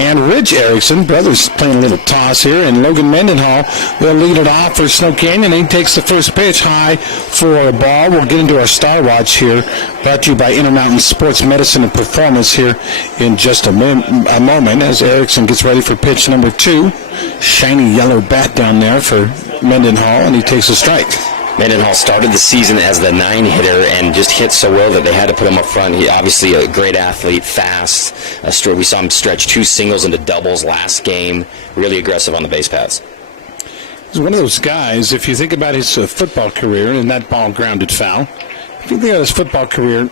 and Rich Erickson. Brothers playing a little toss here, and Logan Mendenhall will lead it off for Snow Canyon. He takes the first pitch high for a ball. We'll get into our Star Watch here, brought to you by Intermountain Sports Medicine and Performance here in just a moment as Erickson gets ready for pitch number 2. Shiny yellow bat down there for Mendenhall, and he takes a strike. Mendenhall started the season as the 9-hitter and just hit so well that they had to put him up front. He obviously a great athlete, fast. We saw him stretch 2 singles into doubles last game. Really aggressive on the base paths. He's one of those guys, if you think about his football career, and that ball grounded foul, if you think about his football career,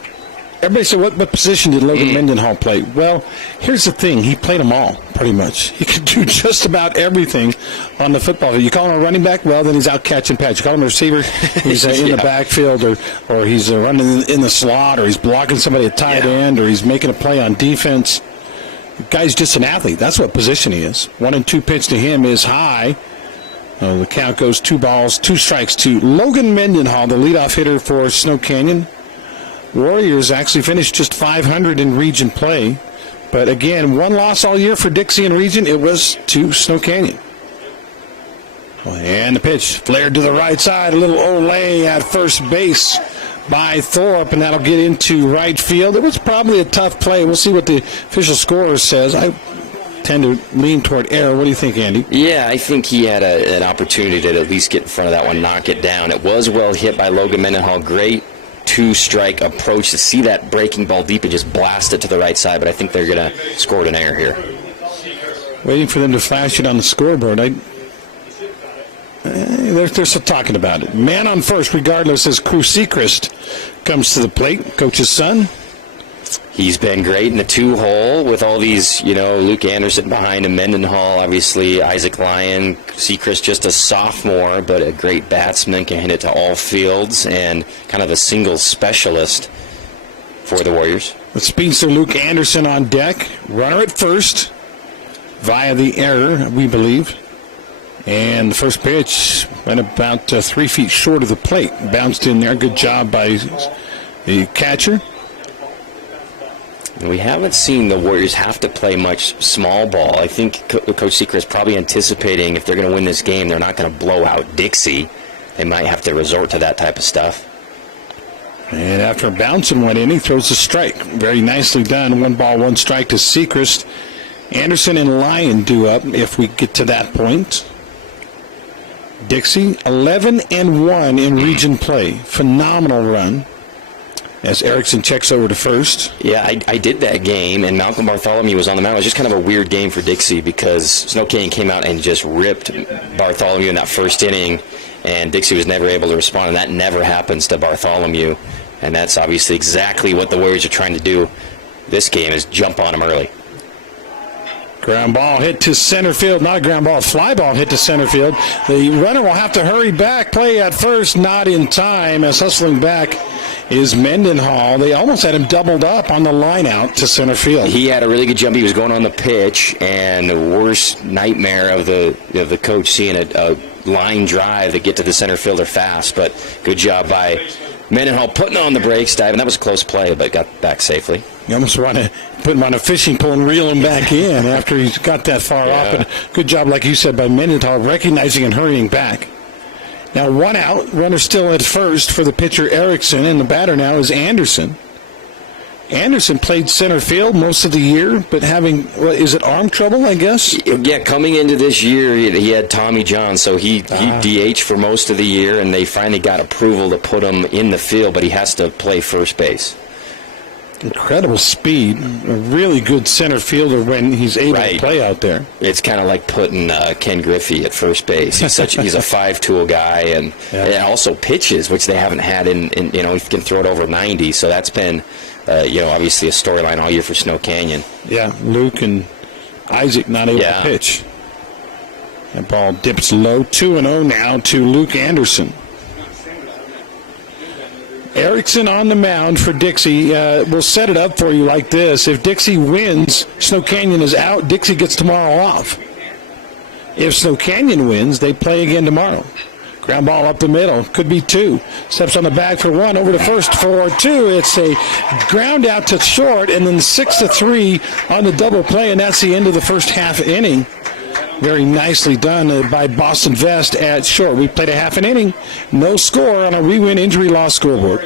everybody said, what position did Logan Mendenhall play? Well, here's the thing. He played them all, pretty much. He could do just about everything on the football field. You call him a running back? Well, then he's out catching pads. You call him a receiver? He's in the backfield, or he's running in the slot, or he's blocking somebody at tight end, or he's making a play on defense. The guy's just an athlete. That's what position he is. 1-2 pitch to him is high. The count goes 2 balls, 2 strikes to Logan Mendenhall, the leadoff hitter for Snow Canyon. Warriors actually finished just .500 in region play. But again, 1 loss all year for Dixie in region. It was to Snow Canyon. And the pitch flared to the right side. A little Olay at first base by Thorpe, and that'll get into right field. It was probably a tough play. We'll see what the official scorer says. I tend to lean toward error. What do you think, Andy? Yeah, I think he had an opportunity to at least get in front of that one, knock it down. It was well hit by Logan Mendenhall. Great 2-strike approach to see that breaking ball deep and just blast it to the right side, but I think they're going to score an error here. Waiting for them to flash it on the scoreboard. They're still talking about it. Man on first, regardless, as Crew Sechrist comes to the plate. Coach's son. He's been great in the 2-hole with all these, Luke Anderson behind him, Mendenhall, obviously, Isaac Lyon, Sechrist just a sophomore, but a great batsman, can hit it to all fields, and kind of a single specialist for the Warriors. The speedster Luke Anderson on deck. Runner at first via the error, we believe. And the first pitch went about 3 feet short of the plate. Bounced in there. Good job by the catcher. We haven't seen the Warriors have to play much small ball. I think Coach Sechrist is probably anticipating if they're going to win this game, they're not going to blow out Dixie. They might have to resort to that type of stuff. And after a bouncing one in, he throws a strike. Very nicely done. 1 ball, 1 strike to Sechrist. Anderson and Lyon due up if we get to that point. Dixie, 11-1 in region play. Phenomenal run. As Erickson checks over to first. Yeah, I did that game, and Malcolm Bartholomew was on the mound. It was just kind of a weird game for Dixie because Snow Canyon came out and just ripped Bartholomew in that first inning, and Dixie was never able to respond, and that never happens to Bartholomew. And that's obviously exactly what the Warriors are trying to do this game, is jump on him early. Ground ball hit to center field. Not a ground ball, fly ball hit to center field. The runner will have to hurry back. Play at first, not in time, as hustling back is Mendenhall. They almost had him doubled up on the line out to center field. He had a really good jump. He was going on the pitch, and the worst nightmare of the coach seeing a line drive that get to the center fielder fast. But good job by Mendenhall putting on the brakes, diving. That was a close play, but got back safely. You almost want to put him on a fishing pole and reel him back in after he's got that far off. But good job, like you said, by Mendenhall recognizing and hurrying back. Now 1 out, runner still at first for the pitcher Erickson, and the batter now is Anderson. Anderson played center field most of the year, but having, is it arm trouble, I guess? Yeah, coming into this year, he had Tommy John, so he DH'd for most of the year, and they finally got approval to put him in the field, but he has to play first base. Incredible speed, a really good center fielder when he's able to play out there. It's kind of like putting Ken Griffey at first base. He's a 5-tool guy, and also pitches, which they haven't had in he can throw it over 90. So that's been obviously a storyline all year for Snow Canyon. Yeah, Luke and Isaac not able to pitch. That ball dips low, 2-0 now to Luke Anderson. Erickson on the mound for Dixie. We'll set it up for you like this. If Dixie wins, Snow Canyon is out. Dixie gets tomorrow off. If Snow Canyon wins, they play again tomorrow. Of Ground ball up the middle. Could be 2. Steps on the bag for 1. Over to first for 2. It's a ground out to short, and then 6-3 on the double play, and that's the end of the first half inning. Very nicely done by Boston Vest at short. We played a half an inning. No score on a re-win injury loss scoreboard.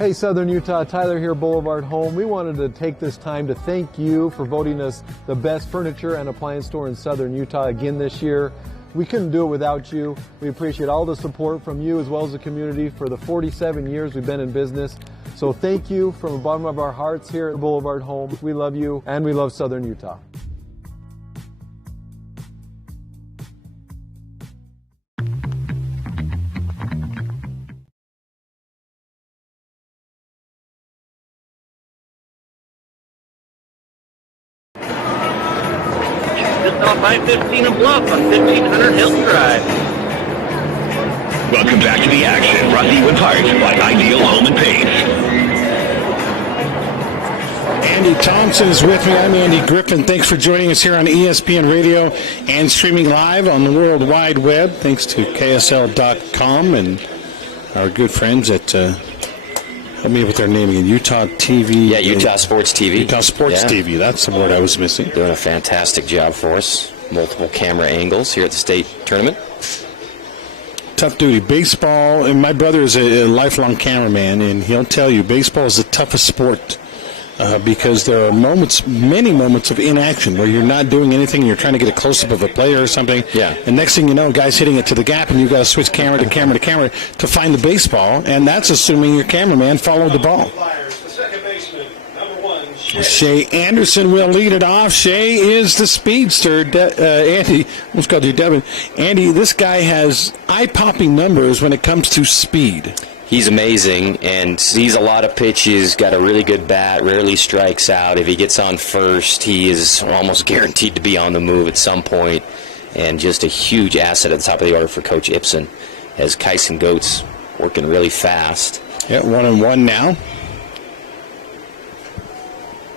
Hey Southern Utah, Tyler here, Boulevard Home. We wanted to take this time to thank you for voting us the best furniture and appliance store in Southern Utah again this year. We couldn't do it without you. We appreciate all the support from you as well as the community for the 47 years we've been in business. So thank you from the bottom of our hearts here at Boulevard Home. We love you and we love Southern Utah. Off I-15 and Bluff on 1500 Hills Drive. Welcome back to the action. Brought to you in part by Ideal Home and Paint. Andy Thompson is with me. I'm Andy Griffin. Thanks for joining us here on ESPN Radio and streaming live on the World Wide Web. Thanks to KSL.com and our good friends at, help me with their name again, Utah TV. Yeah, Utah Sports TV. Utah Sports TV. That's the word I was missing. Doing a fantastic job for us. Multiple camera angles here at the state tournament. Tough duty. Baseball, and my brother is a lifelong cameraman, and he'll tell you baseball is the toughest sport because there are moments, many moments of inaction where you're not doing anything, you're trying to get a close-up of a player or something. Yeah. And next thing you know, guy's hitting it to the gap, and you've got to switch camera to camera to camera to find the baseball, and that's assuming your cameraman followed the ball. Shea Anderson will lead it off. Shea is the speedster. Andy, almost called you Devin. Andy, this guy has eye-popping numbers when it comes to speed. He's amazing and sees a lot of pitches, got a really good bat, rarely strikes out. If he gets on first, he is almost guaranteed to be on the move at some point, and just a huge asset at the top of the order for Coach Ibsen as Kyson Goetz working really fast. Yeah, 1-1 now.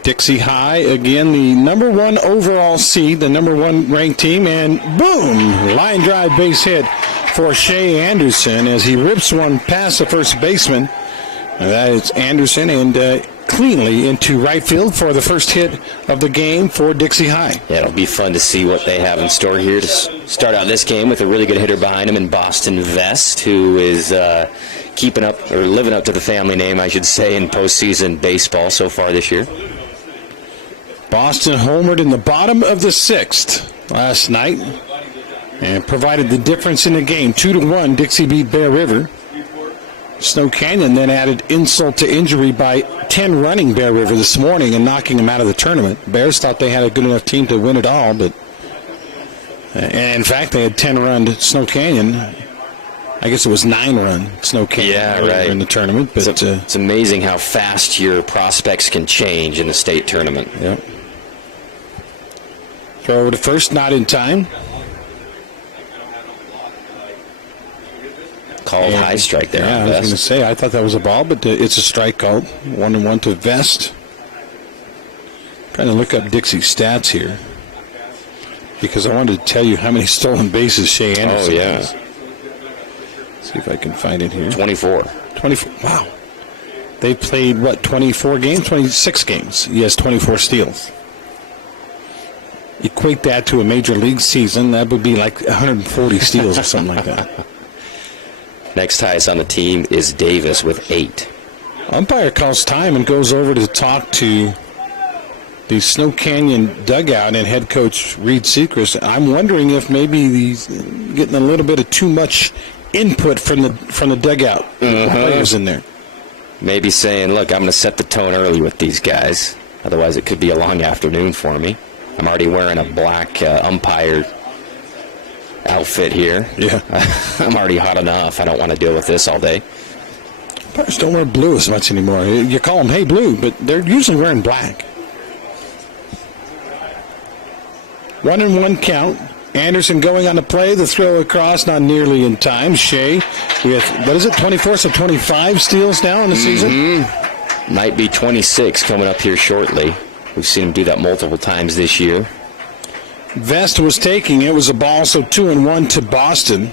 Dixie High, again, the number 1 overall seed, the number 1 ranked team, and boom, line drive base hit for Shea Anderson as he rips one past the first baseman. That is Anderson, and cleanly into right field for the first hit of the game for Dixie High. Yeah, it'll be fun to see what they have in store here to start out this game with a really good hitter behind him in Boston Vest, who is keeping up, or living up to the family name, I should say, in postseason baseball so far this year. Boston homered in the bottom of the 6th last night and provided the difference in the game. 2-1, Dixie beat Bear River. Snow Canyon then added insult to injury by 10 running Bear River this morning and knocking them out of the tournament. Bears thought they had a good enough team to win it all, but and in fact they had 10-run Snow Canyon. I guess it was 9-run Snow Canyon in the tournament. But it's amazing how fast your prospects can change in the state tournament. Yep. Throw over to first, not in time. Called high strike there. Yeah, I was going to say, I thought that was a ball, but it's a strike call. 1-1 to Vest. Trying to look up Dixie's stats here because I wanted to tell you how many stolen bases Shea Anderson has. See if I can find it here. 24. 24. Wow. They played, 24 games? 26 games. He has 24 steals. Equate that to a major league season, that would be like 140 steals or something like that. Next highest on the team is Davis with 8. Umpire calls time and goes over to talk to the Snow Canyon dugout and head coach Reed Sechrist. I'm wondering if maybe he's getting a little bit of too much input from the dugout. Players in there. Maybe saying, look, I'm going to set the tone early with these guys. Otherwise it could be a long afternoon for me. I'm already wearing a black umpire outfit here. Yeah. I'm already hot enough. I don't want to deal with this all day. Umpires don't wear blue as much anymore. You call them, hey, blue, but they're usually wearing black. 1-1 count. Anderson going on the play. The throw across, not nearly in time. Shea with, 24, so 25 steals now in the season? Might be 26 coming up here shortly. We've seen him do that multiple times this year. Vest was taking. It was a ball, so 2-1 to Boston.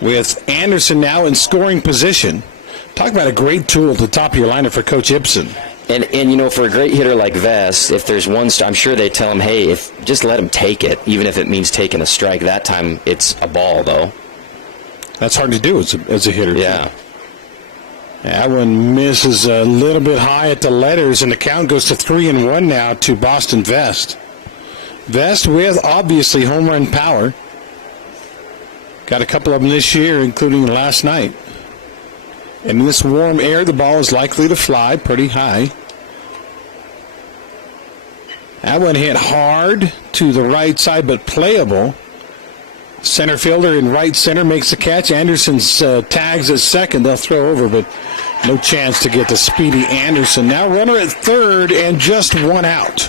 With Anderson now in scoring position. Talk about a great tool at the top of your lineup for Coach Ibsen. And for a great hitter like Vest, if there's one, I'm sure they tell him, hey, just let him take it, even if it means taking a strike. That time it's a ball, though. That's hard to do as a hitter. Yeah. That one misses a little bit high at the letters, and the count goes to 3-1 now to Boston Vest. Vest with, obviously, home run power. Got a couple of them this year, including last night. And in this warm air, the ball is likely to fly pretty high. That one hit hard to the right side, but playable. Center fielder in right center makes the catch. Anderson's tags at second. They'll throw over, but no chance to get to speedy Anderson. Now runner at third and just one out.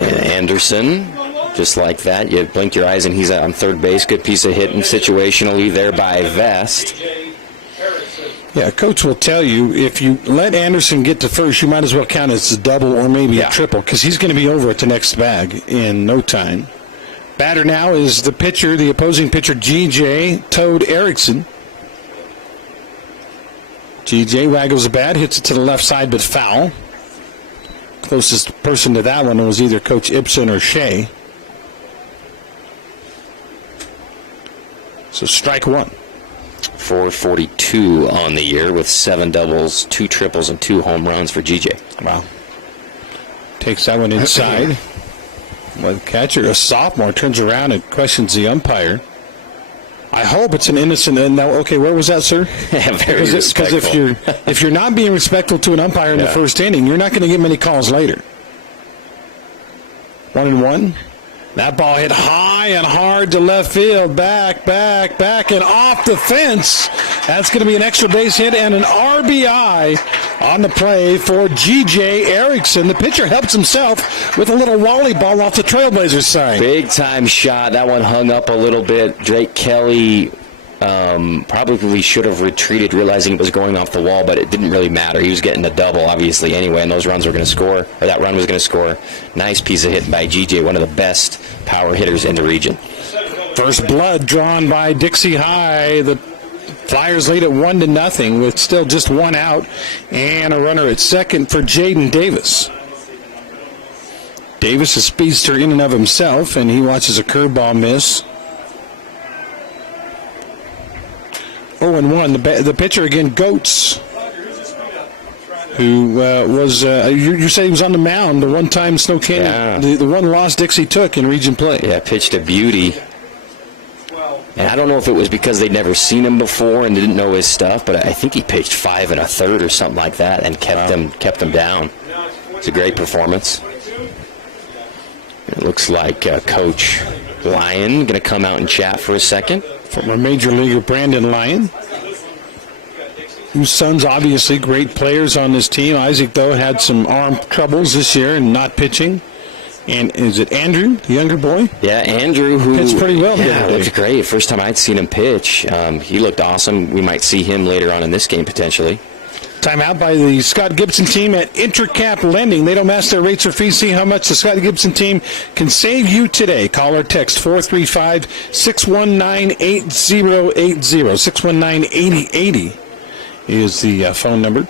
And Anderson, just like that, you blink your eyes and he's on third base. Good piece of hitting situationally there by Vest. Yeah, Coach will tell you if you let Anderson get to first, you might as well count it as a double or maybe a triple because he's going to be over at the next bag in no time. Batter now is the pitcher, the opposing pitcher, G.J. Toad Erickson. G.J. waggles the bat, hits it to the left side, but foul. Closest person to that one was either Coach Ibsen or Shea. So strike one. 442 on the year with 7 doubles, 2 triples, and 2 home runs for G.J. Wow. Takes that one inside. Well, the catcher, a sophomore, turns around and questions the umpire. I hope it's an innocent. Now, okay, where was that, sir? Yeah, very respectful. Because if you're not being respectful to an umpire in the first inning, you're not going to get many calls later. 1-1. That ball hit high and hard to left field. Back, and off the fence. That's going to be an extra base hit and an RBI on the play for G.J. Erickson. The pitcher helps himself with a little volleyball off the Trailblazers side. Big time shot. That one hung up a little bit. Drake Kelly probably should have retreated, realizing it was going off the wall, but it didn't really matter. He was getting a double, obviously, anyway, and those runs were going to score, or that run was going to score. Nice piece of hit by G.J., one of the best power hitters in the region. First blood drawn by Dixie High. The Flyers lead at 1-0 with still just one out and a runner at second for Jaden Davis. Davis, a speedster in and of himself, and he watches a curveball miss. 0-1. The pitcher again, Goats, who was, you say he was on the mound the one time Snow Canyon, the one loss Dixie took in region play. Yeah, pitched a beauty. And I don't know if it was because they'd never seen him before and didn't know his stuff, but I think he pitched 5 1/3 or something like that and kept them down. It's a great performance. It looks like Coach Lyon going to come out and chat for a second. Former Major Leaguer Brandon Lyon, whose sons obviously great players on this team. Isaac, though, had some arm troubles this year and not pitching. And is it Andrew, the younger boy? Yeah, Andrew, who pitched pretty well. Yeah, looked great. First time I'd seen him pitch. He looked awesome. We might see him later on in this game potentially. Timeout by the Scott Gibson team at Intercap Lending. They don't match their rates or fees. See how much the Scott Gibson team can save you today. Call or text 435-619-8080. 619-8080 is the phone number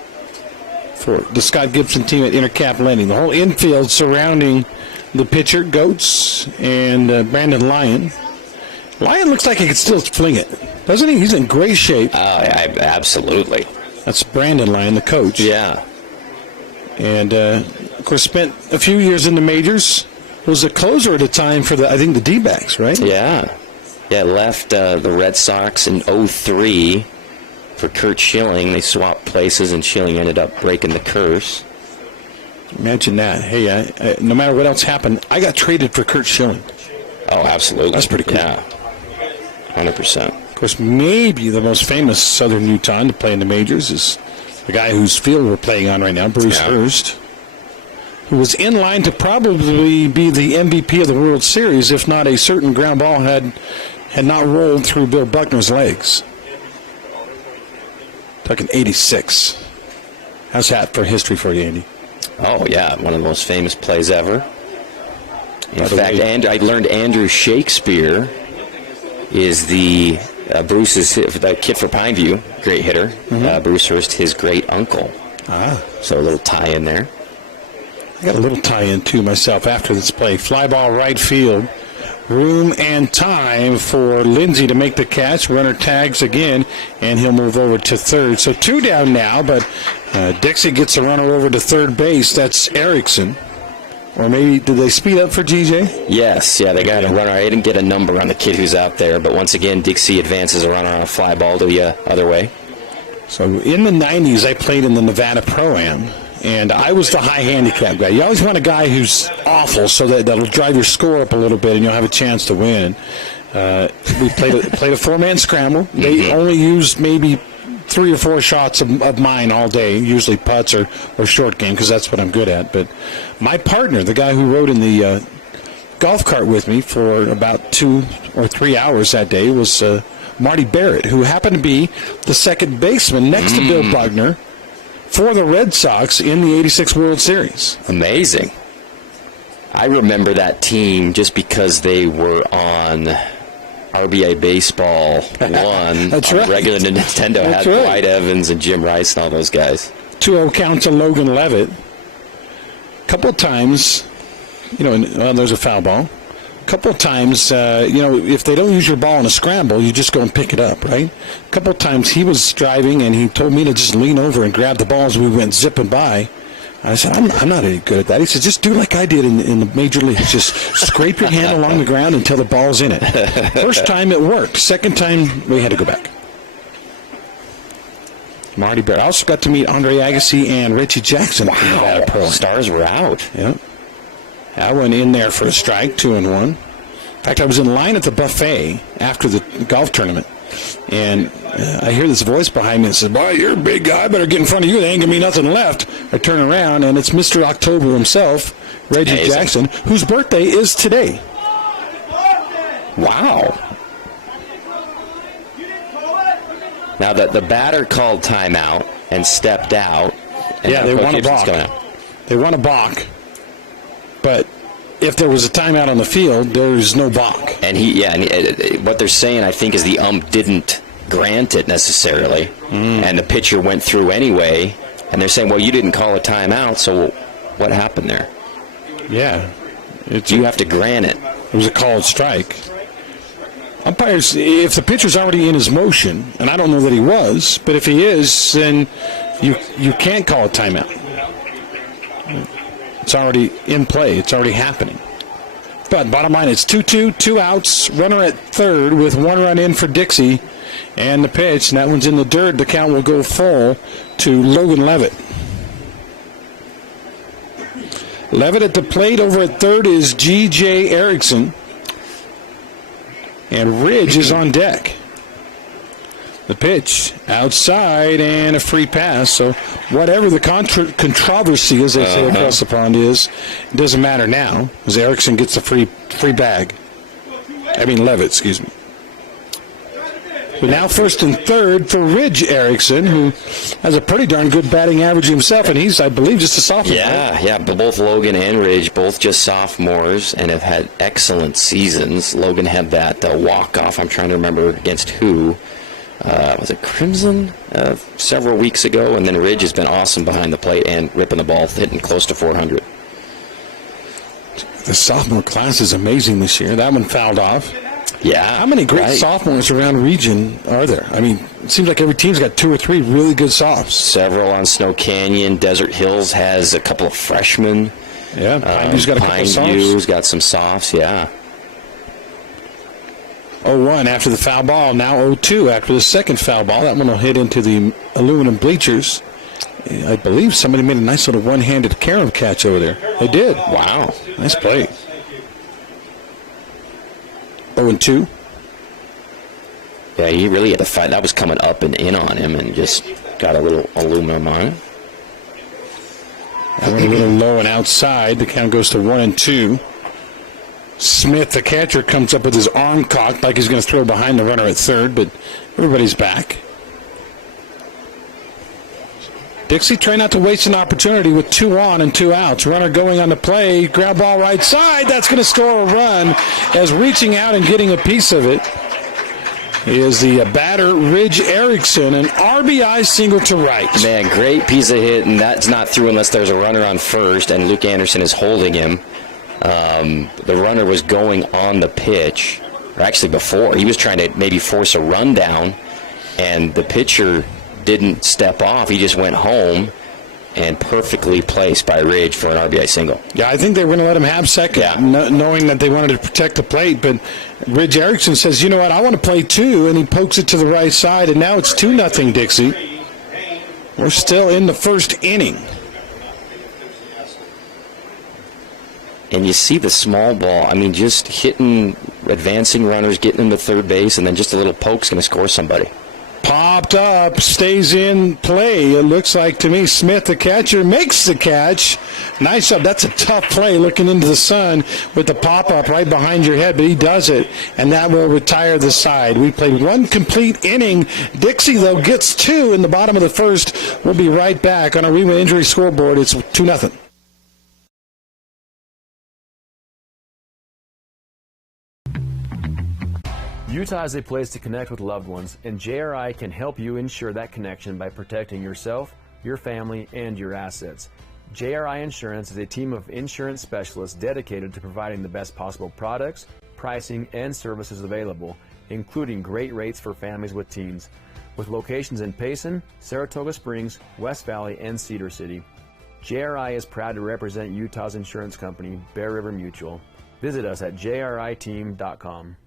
for the Scott Gibson team at Intercap Lending. The whole infield surrounding the pitcher, Goats, and Brandon Lyon. Lyon looks like he could still fling it, doesn't he? He's in great shape. Absolutely. That's Brandon Lyon, the coach. Yeah. And, of course, spent a few years in the majors. Was a closer at a time for, the D-backs, right? Yeah. Yeah, left the Red Sox in 2003 for Kurt Schilling. They swapped places, and Schilling ended up breaking the curse. Imagine that. Hey, no matter what else happened, I got traded for Kurt Schilling. Oh, absolutely. That's pretty cool. Yeah, 100%. Of course, maybe the most famous Southern Utah to play in the majors is the guy whose field we're playing on right now, Bruce Hurst. who was in line to probably be the MVP of the World Series if not a certain ground ball had not rolled through Bill Buckner's legs. Talking 86. How's that for history for you, Andy? Oh, yeah, one of the most famous plays ever. In fact, I learned Andrew Shakespeare is the the kid for Pineview, great hitter. Bruce Hurst, his great uncle. So a little tie in there. I got a little tie in too myself after this play. Fly ball right field. Room and time for Lindsey to make the catch. Runner tags again, and he'll move over to third. So 2 down now, but Dixie gets a runner over to third base. That's Erickson. Or maybe, did they speed up for GJ? Yes, yeah, they got a runner. I didn't get a number on the kid who's out there, but once again, Dixie advances a runner on a fly ball to the other way. So in the 90s, I played in the Nevada Pro-Am, and I was the high handicap guy. You always want a guy who's awful so that'll drive your score up a little bit and you'll have a chance to win. We played a four-man scramble. They only used maybe 3 or 4 shots of mine all day, usually putts or short game, because that's what I'm good at. But my partner, the guy who rode in the golf cart with me for about 2 or 3 hours that day, was Marty Barrett, who happened to be the second baseman next to Bill Buckner for the Red Sox in the 86 World Series. Amazing. I remember that team just because they were on RBI Baseball 1. That's right. Regular Nintendo That's had right. Dwight Evans and Jim Rice and all those guys. 2-0 count to Logan Levitt. Couple of times, there's a foul ball. Couple of times, if they don't use your ball in a scramble, you just go and pick it up, right? A couple of times he was driving and he told me to just lean over and grab the ball as we went zipping by. I said, I'm not any good at that. He said, just do like I did in the major leagues. Just scrape your hand along the ground until the ball's in it. First time it worked. Second time, we had to go back. Marty Barrett. I also got to meet Andre Agassi and Richie Jackson. Wow. Stars were out. Yeah. I went in there for a strike, 2-1. In fact, I was in line at the buffet after the golf tournament. And I hear this voice behind me that says, boy, you're a big guy. I better get in front of you. There ain't going to be nothing left. I turn around, and it's Mr. October himself, Reggie Jackson, whose birthday is today. Wow. Now, the batter called timeout and stepped out. And Yeah, they want a balk. They want a balk. But if there was a timeout on the field, there's no balk. And what they're saying, I think, is the ump didn't grant it necessarily, and the pitcher went through anyway. And they're saying, well, you didn't call a timeout, so what happened there? Yeah. You have to grant it. It was a called strike. Umpires, if the pitcher's already in his motion, and I don't know that he was, but if he is, then you can't call a timeout. It's already in play. It's already happening. But bottom line, it's 2-2, 2 outs, runner at third with 1 run in for Dixie, and the pitch, and that one's in the dirt. The count will go full to Logan Levitt. Levitt at the plate. Over at third is G.J. Erickson. And Ridge is on deck. The pitch outside and a free pass. So whatever the controversy, as they say across the pond, is, it doesn't matter now, as Erickson gets the free bag. Levitt, excuse me. But now first and third for Ridge Erickson, who has a pretty darn good batting average himself, and he's, I believe, just a sophomore. Yeah, but both Logan and Ridge, both just sophomores, and have had excellent seasons. Logan had that walk-off, I'm trying to remember against who. Was it Crimson several weeks ago? And then Ridge has been awesome behind the plate and ripping the ball, hitting close to 400. The sophomore class is amazing this year. That one fouled off. Yeah. How many great sophomores around region are there? It seems like every team's got 2 or 3 really good softs. Several on Snow Canyon. Desert Hills has a couple of freshmen. Yeah, Pineview's got a couple of softs. Pineview's got some softs, yeah. 0-1 after the foul ball. Now 0-2 after the second foul ball. That one will hit into the aluminum bleachers. I believe somebody made a nice little one-handed carom catch over there. They did. Wow. Nice play. 0-2. Yeah, he really had to fight. That was coming up and in on him and just got a little aluminum on it. That went a little low and outside. The count goes to 1-2. Smith, the catcher, comes up with his arm cocked like he's going to throw behind the runner at third, but everybody's back. Dixie trying not to waste an opportunity with 2 on and 2 outs. Runner going on the play. Grab ball right side. That's going to score a run, as reaching out and getting a piece of it is the batter, Ridge Erickson, an RBI single to right. Man, great piece of hit, and that's not through unless there's a runner on first, and Luke Anderson is holding him. The runner was going on the pitch, or actually before. He was trying to maybe force a run down, and the pitcher didn't step off. He just went home, and perfectly placed by Ridge for an RBI single. Yeah, I think they were going to let him have second, knowing that they wanted to protect the plate. But Ridge Erickson says, you know what, I want to play too, and he pokes it to the right side, and now it's 2-0 Dixie. We're still in the first inning. And you see the small ball, I mean, just hitting advancing runners, getting them to third base, and then just a little poke's going to score somebody. Popped up, stays in play. It looks like to me Smith, the catcher, makes the catch. Nice job. That's a tough play, looking into the sun with the pop-up right behind your head, but he does it, and that will retire the side. We played 1 complete inning. Dixie, though, gets 2 in the bottom of the first. We'll be right back on our Rema Injury Scoreboard. It's 2-0. Utah is a place to connect with loved ones, and JRI can help you ensure that connection by protecting yourself, your family, and your assets. JRI Insurance is a team of insurance specialists dedicated to providing the best possible products, pricing, and services available, including great rates for families with teens. With locations in Payson, Saratoga Springs, West Valley, and Cedar City, JRI is proud to represent Utah's insurance company, Bear River Mutual. Visit us at jriteam.com.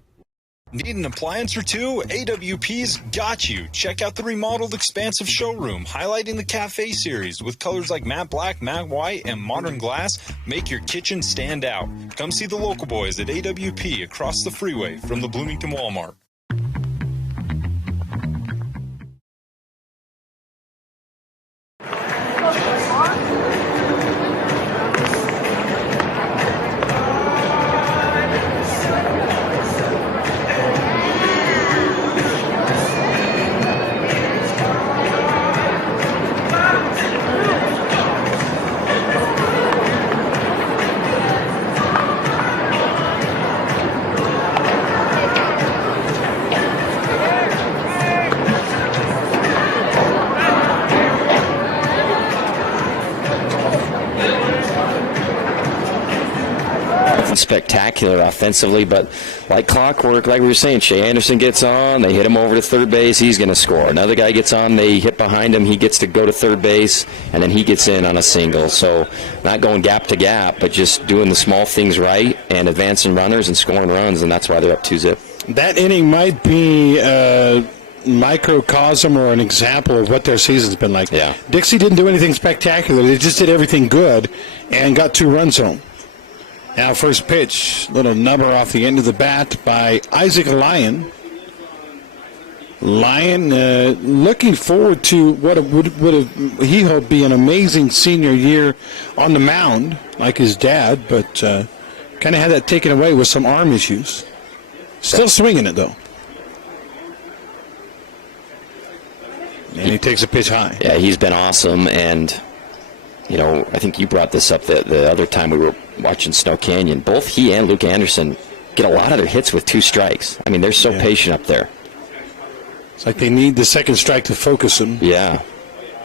Need an appliance or two? AWP's got you. Check out the remodeled expansive showroom, highlighting the Cafe series with colors like matte black, matte white, and modern glass. Make your kitchen stand out. Come see the local boys at AWP across the freeway from the Bloomington Walmart. Spectacular offensively, but like clockwork, like we were saying, Shea Anderson gets on, they hit him over to third base, he's going to score. Another guy gets on, they hit behind him, he gets to go to third base, and then he gets in on a single. So not going gap to gap, but just doing the small things right and advancing runners and scoring runs, and that's why they're up 2-0. That inning might be a microcosm or an example of what their season's been like. Yeah. Dixie didn't do anything spectacular. They just did everything good and got 2 runs home. Now first pitch, little number off the end of the bat by Isaac Lyon. Lyon looking forward to what would have, he hoped, be an amazing senior year on the mound like his dad, but kind of had that taken away with some arm issues. Still swinging it, though. And he takes a pitch high. Yeah, he's been awesome, and you know, I think you brought this up the other time we were watching Snow Canyon. Both he and Luke Anderson get a lot of their hits with 2 strikes. I mean, they're so patient up there. It's like they need the second strike to focus them. Yeah.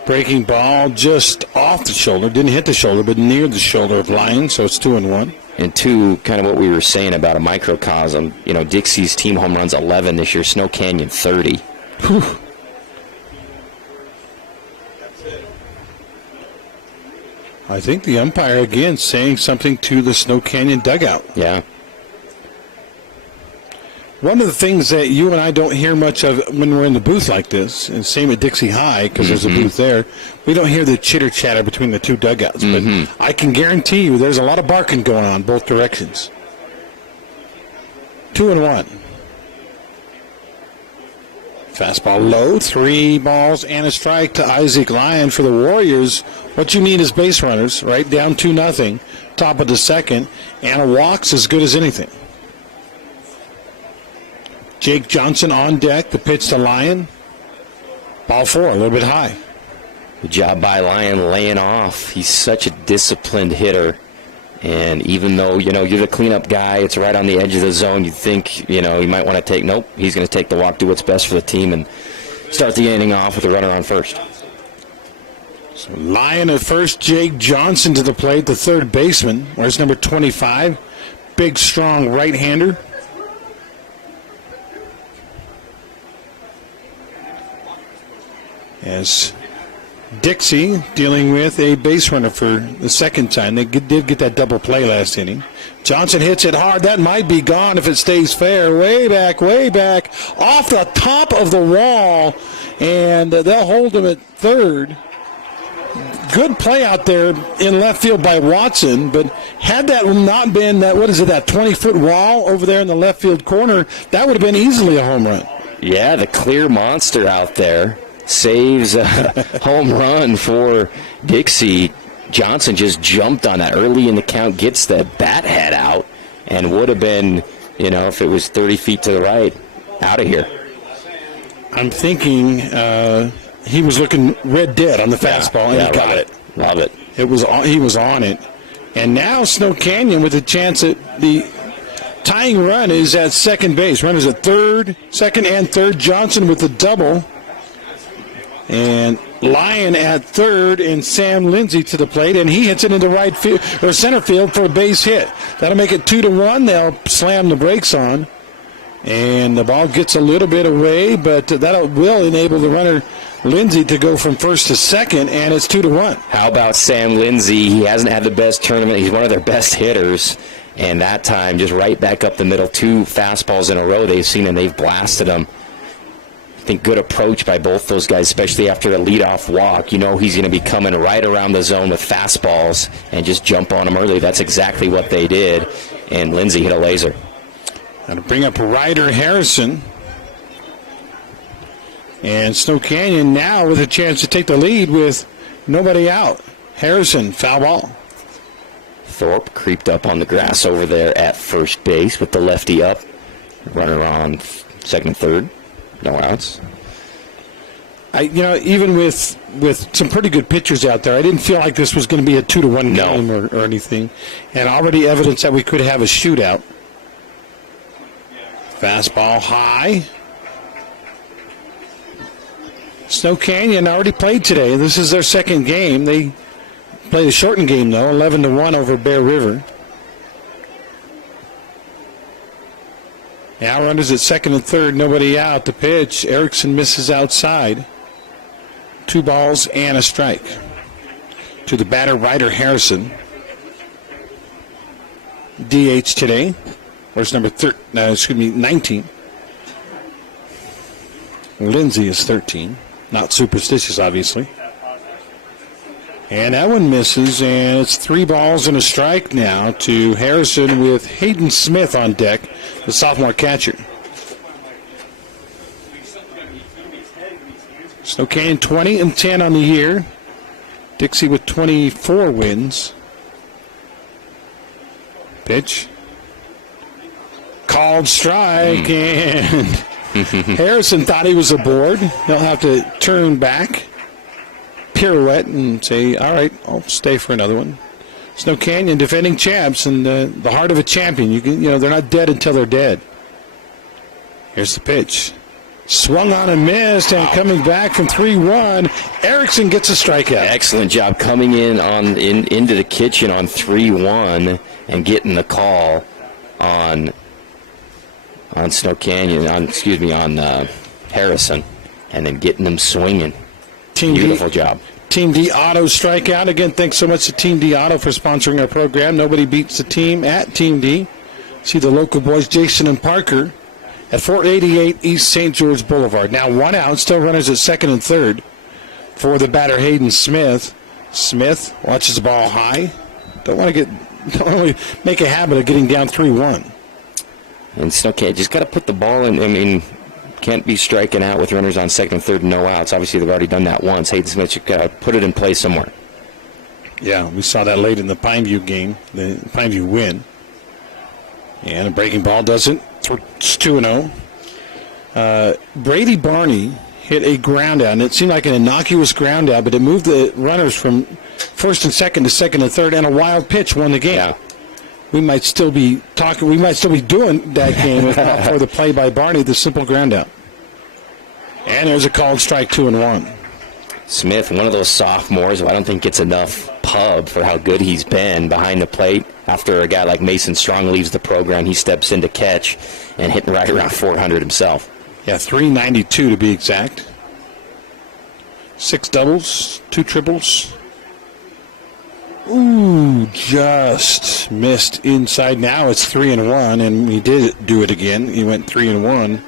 Breaking ball just off the shoulder. Didn't hit the shoulder, but near the shoulder of Lyon, so it's 2-1. And 2, kind of what we were saying about a microcosm. You know, Dixie's team home runs 11 this year, Snow Canyon 30. Whew. I think the umpire, again, saying something to the Snow Canyon dugout. Yeah. One of the things that you and I don't hear much of when we're in the booth like this, and same at Dixie High, because there's a booth there, we don't hear the chitter-chatter between the 2 dugouts. But I can guarantee you there's a lot of barking going on both directions. 2-1. Fastball low, 3 balls and a strike to Isaac Lyon for the Warriors. What you need is base runners, right? Down 2-0, top of the second, and a walk's as good as anything. Jake Johnson on deck, the pitch to Lyon. Ball 4, a little bit high. Good job by Lyon laying off. He's such a disciplined hitter. And even though, you're the cleanup guy, it's right on the edge of the zone, you think, he might want to take, nope, he's going to take the walk, do what's best for the team, and start the inning off with a runner on first. So Lyon at first, Jake Johnson to the plate, the third baseman. Where's number 25? Big, strong right-hander. As Dixie dealing with a base runner for the second time. They did get that double play last inning. Johnson hits it hard. That might be gone if it stays fair. Way back, off the top of the wall, and they'll hold him at third. Good play out there in left field by Watson, but had that not been that 20-foot wall over there in the left field corner, that would have been easily a home run. Yeah, the clear monster out there saves a home run for Dixie. Johnson just jumped on that early in the count, gets the bat head out, and would have been, if it was 30 feet to the right, out of here. I'm thinking he was looking red dead on the fastball, and he got it. Love it. He was on it. And now Snow Canyon with a chance at the tying run is at second base. Runners at second and third. Johnson with the double. And Lyon at third, and Sam Lindsay to the plate, and he hits it into right field or center field for a base hit. That'll make it 2-1. They'll slam the brakes on, and the ball gets a little bit away, but that will enable the runner Lindsay to go from first to second, and it's 2-1. How about Sam Lindsay? He hasn't had the best tournament. He's one of their best hitters, and that time just right back up the middle. 2 fastballs in a row they've seen, and they've blasted them. I think good approach by both those guys, especially after a leadoff walk. He's going to be coming right around the zone with fastballs and just jump on them early. That's exactly what they did, and Lindsay hit a laser. Going to bring up Ryder Harrison. And Snow Canyon now with a chance to take the lead with nobody out. Harrison, foul ball. Thorpe creeped up on the grass over there at first base with the lefty up. Runner on second and third. No outs. Even with some pretty good pitchers out there, I didn't feel like this was going to be a 2-1 game or anything. And already evidence that we could have a shootout. Fastball high. Snow Canyon already played today. This is their second game. They played a shortened game, though, 11-1 over Bear River. Now runners at second and third, nobody out. The pitch, Erickson misses outside. 2 balls and a strike. To the batter, Ryder Harrison. DH today. Where's number 19? Lindsay is 13. Not superstitious, obviously. And that one misses, and it's 3 balls and a strike now to Harrison with Hayden Smith on deck, the sophomore catcher. Snow Canyon 20-10 on the year. Dixie with 24 wins. Pitch. Called strike, and Harrison thought he was aboard. He'll have to turn back, pirouette, and say, all right, I'll stay for another one. Snow Canyon defending champs, and the heart of a champion. They're not dead until they're dead. Here's the pitch. Swung on and missed, and coming back from 3-1, Erickson gets a strikeout. Excellent job coming into the kitchen on 3-1 and getting the call on Snow Canyon, on Harrison, and then getting them swinging. Beautiful job. Team D Auto strikeout. Again, thanks so much to Team D Auto for sponsoring our program. Nobody beats the team at Team D. See the local boys, Jason and Parker, at 488 East St. George Boulevard. Now 1 out, still runners at second and third for the batter Hayden Smith. Smith watches the ball high. Don't want to make a habit of getting down 3-1. And Snow Canyon just got to put the ball in. Can't be striking out with runners on second and third and no outs. Obviously, they've already done that once. Hayden Smith should put it in place somewhere. Yeah, we saw that late in the Pineview game, the Pineview win. And a breaking ball does it. It's 2-0. Brady Barney hit a ground out, and it seemed like an innocuous ground out, but it moved the runners from first and second to second and third, and a wild pitch won the game. Yeah. We might still be talking. We might still be doing that game if not for the play by Barney, the simple ground out. And there's a called strike, 2-1. Smith, one of those sophomores who I don't think gets enough pub for how good he's been behind the plate. After a guy like Mason Strong leaves the program, he steps in to catch and hitting right around 400 himself. Yeah, 392 to be exact. 6 doubles, 2 triples. Ooh, just missed inside. Now it's 3-1, and he did do it again. He went 3-1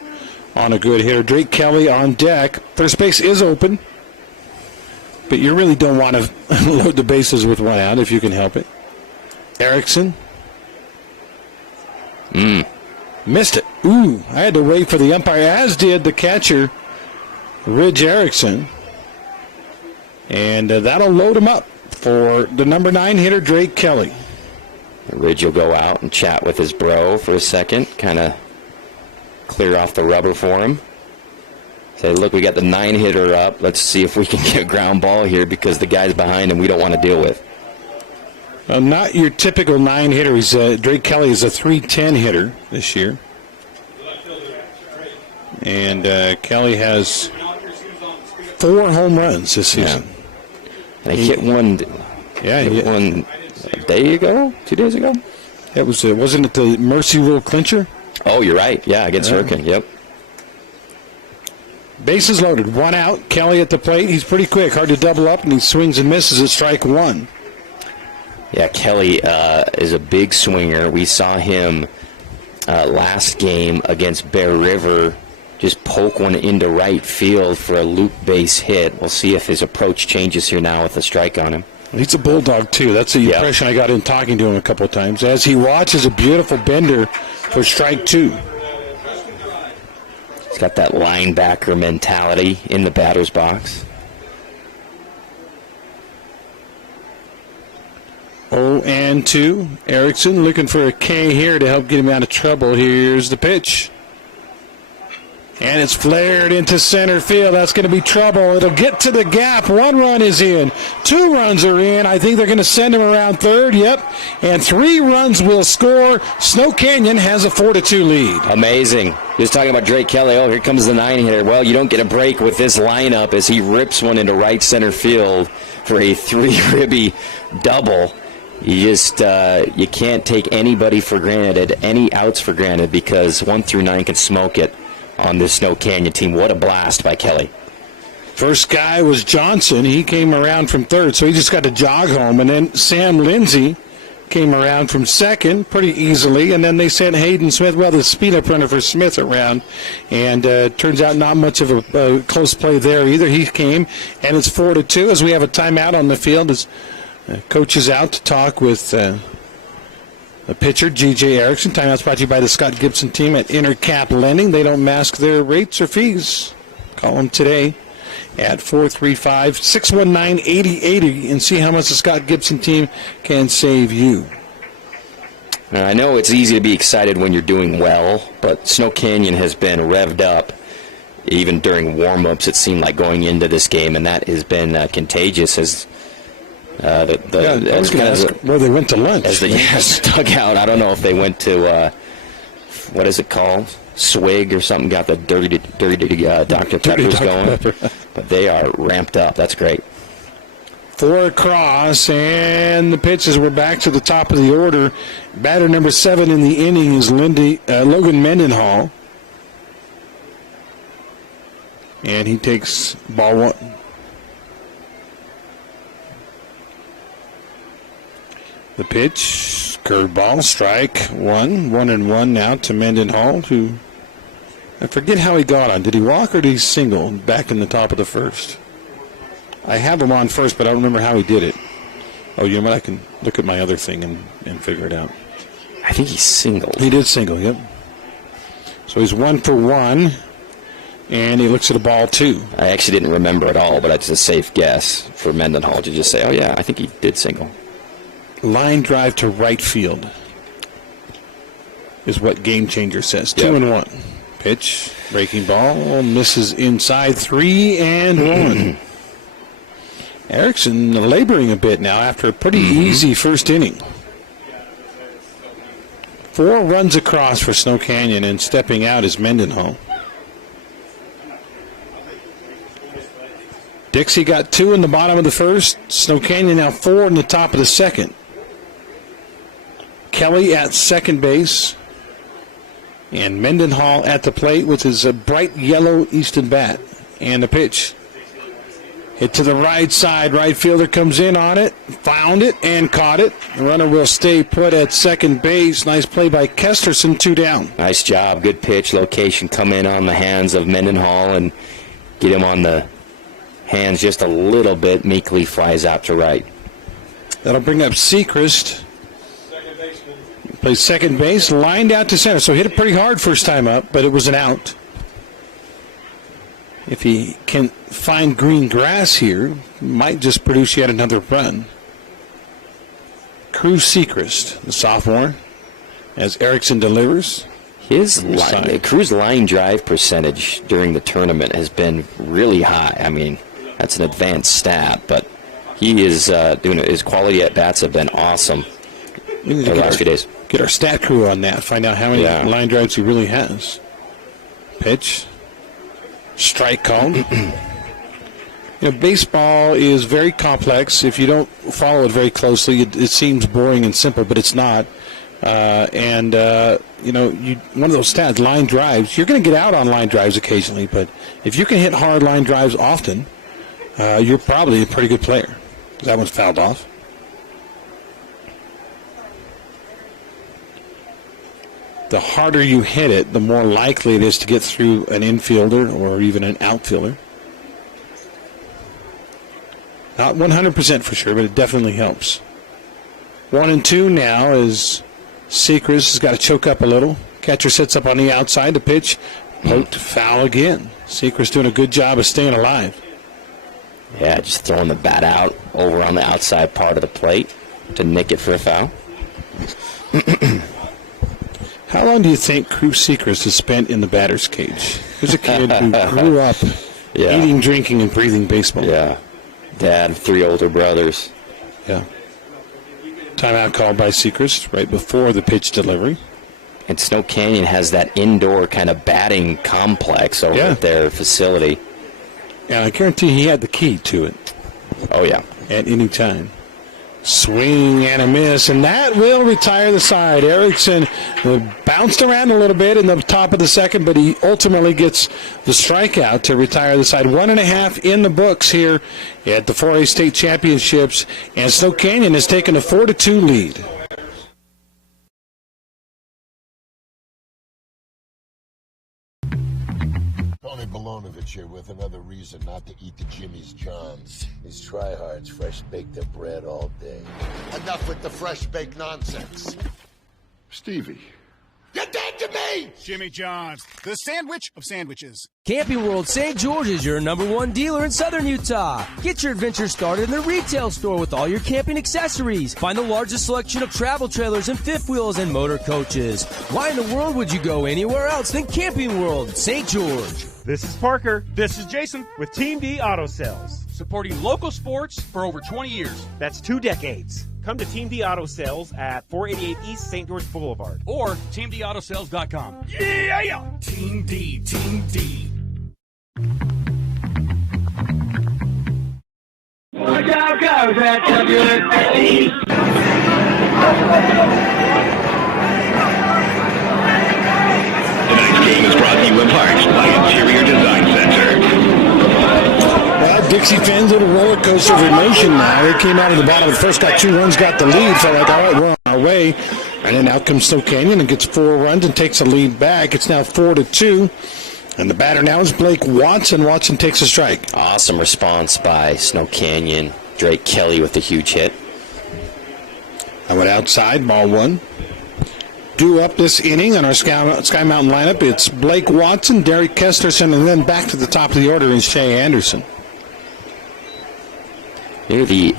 on a good hitter. Drake Kelly on deck. First base is open, but you really don't want to load the bases with one out if you can help it. Erickson. Missed it. Ooh, I had to wait for the umpire, as did the catcher, Ridge Erickson. And that'll load him up for the number 9 hitter, Drake Kelly. Ridge will go out and chat with his bro for a second, kind of clear off the rubber for him. Say, look, we got the 9 hitter up. Let's see if we can get a ground ball here because the guys behind him we don't want to deal with. Well, not your typical 9 hitter. He's Drake Kelly is a 310 hitter this year. And Kelly has 4 home runs this season. Yeah. And he hit one. Yeah, he hit one a day ago, 2 days ago. It was wasn't it the Mercy Rule clincher? Oh, you're right. Yeah, against Hurricane. Yep. Bases loaded, 1 out. Kelly at the plate. He's pretty quick, hard to double up, and he swings and misses at strike 1. Yeah, Kelly is a big swinger. We saw him last game against Bear River just poke one into right field for a loop base hit. We'll see if his approach changes here now with a strike on him. He's a bulldog, too. That's the impression I got in talking to him a couple of times. As he watches a beautiful bender for strike 2. He's got that linebacker mentality in the batter's box. 0-2. Erickson looking for a K here to help get him out of trouble. Here's the pitch. And it's flared into center field. That's going to be trouble. It'll get to the gap. 1 run is in. 2 runs are in. I think they're going to send him around third. Yep. And 3 runs will score. Snow Canyon has a 4-2 lead. Amazing. Just talking about Drake Kelly. Oh, here comes the 9 hitter. Well, you don't get a break with this lineup as he rips one into right center field for a 3-ribby double. You just you can't take anybody for granted, any outs for granted, because 1 through 9 can smoke it on this Snow Canyon team. What a blast by Kelly. First guy was Johnson. He came around from third, so he just got to jog home. And then Sam Lindsay came around from second pretty easily. And then they sent Hayden Smith, well, the speed-up runner for Smith around. And turns out not much of a close play there either. He came, and it's 4-2 as we have a timeout on the field as coach is out to talk with the pitcher, G.J. Erickson. Timeout's brought to you by the Scott Gibson team at Intercap Lending. They don't mask their rates or fees. Call them today at 435-619-8080 and see how much the Scott Gibson team can save you. Now, I know it's easy to be excited when you're doing well, but Snow Canyon has been revved up even during warm-ups, it seemed like, going into this game, and that has been contagious as I was going to ask where they went to lunch. As the dugout, I don't know if they went to, what is it called? Swig or something, got the dirty Dr. Peppers going. But they are ramped up. That's great. 4 across, and the pitches were back to the top of the order. Batter number 7 in the inning is Logan Mendenhall. And he takes ball 1. The pitch, curveball, strike 1. 1-1 now to Mendenhall, who I forget how he got on. Did he walk or did he single back in the top of the first? I have him on first, but I don't remember how he did it. Oh, you know what? I can look at my other thing and figure it out. I think he singled. He did single, yep. So he's 1 for 1. And he looks at the ball, too. I actually didn't remember at all, but it's a safe guess for Mendenhall to just say, oh, yeah, I think he did single. Line drive to right field is what Game Changer says. Yep. 2-1. Pitch, breaking ball, misses inside, 3-1. Erickson laboring a bit now after a pretty easy first inning. 4 runs across for Snow Canyon, and stepping out is Mendenhall. Dixie got 2 in the bottom of the first. Snow Canyon now 4 in the top of the second. Kelly at second base. And Mendenhall at the plate with his bright yellow Easton bat. And the pitch. Hit to the right side. Right fielder comes in on it. Found it and caught it. The runner will stay put at second base. Nice play by Kesterson. 2 down. Nice job. Good pitch. Location. Come in on the hands of Mendenhall and get him on the hands just a little bit. Meekly flies out to right. That'll bring up Sechrist. Plays second base, lined out to center. So hit it pretty hard first time up, but it was an out. If he can find green grass here, might just produce yet another run. Cruz Sechrist, the sophomore, as Erickson delivers. His Cruz line drive percentage during the tournament has been really high. I mean, that's an advanced stat, but he is doing his quality at bats have been awesome the last few days. Get our stat crew on that. Find out how many line drives he really has. Pitch. Strike called. Baseball is very complex. If you don't follow it very closely, it seems boring and simple, but it's not. One of those stats, line drives, you're going to get out on line drives occasionally, but if you can hit hard line drives often, you're probably a pretty good player. That one's fouled off. The harder you hit it, the more likely it is to get through an infielder or even an outfielder. Not 100% for sure, but it definitely helps. 1-2 now as Sechrist has got to choke up a little. Catcher sets up on the outside. The pitch poked foul again. Sechrist doing a good job of staying alive. Yeah, just throwing the bat out over on the outside part of the plate to nick it for a foul. How long do you think Cruz Sechrist has spent in the batter's cage? He's a kid who grew up eating, drinking, and breathing baseball. Yeah. Dad, 3 older brothers. Yeah. Timeout called by Sechrist right before the pitch delivery. And Snow Canyon has that indoor kind of batting complex over at their facility. And I guarantee he had the key to it. Oh, yeah. At any time. Swing and a miss, and that will retire the side. Erickson bounced around a little bit in the top of the second, but he ultimately gets the strikeout to retire the side. 1.5 in the books here at the 4A State Championships, and Snow Canyon has taken a 4-2 lead. Tony Bolonovich here with another reason not to eat the Jimmy's Johns. These tryhards fresh bake their bread all day. Enough with the fresh baked nonsense. Stevie. You're dead to me! Jimmy John's, the sandwich of sandwiches. Camping World St. George is your #1 dealer in southern Utah. Get your adventure started in the retail store with all your camping accessories. Find the largest selection of travel trailers and fifth wheels and motor coaches. Why in the world would you go anywhere else than Camping World St. George? This is Parker. This is Jason with Team D Auto Sales. Supporting local sports for over 20 years. That's 2 decades. Come to Team D Auto Sales at 488 East St. George Boulevard. Or TeamDAutoSales.com. Yeah! Team D, Team D. Watch out, guys, at WSC. Tonight's game is brought to you in part by Interior Design Center. Well, Dixie fans, little roller coaster of emotion now. They came out of the bottom of the first, got 2 runs, got the lead. Felt like, all right, we're on our way. And then out comes Snow Canyon and gets 4 runs and takes a lead back. It's now 4-2. And the batter now is Blake Watson. Watson takes a strike. Awesome response by Snow Canyon. Drake Kelly with a huge hit. I went outside, ball 1. due up this inning on our Sky Mountain lineup. It's Blake Watson, Derek Kesterson, and then back to the top of the order is Shea Anderson. Near the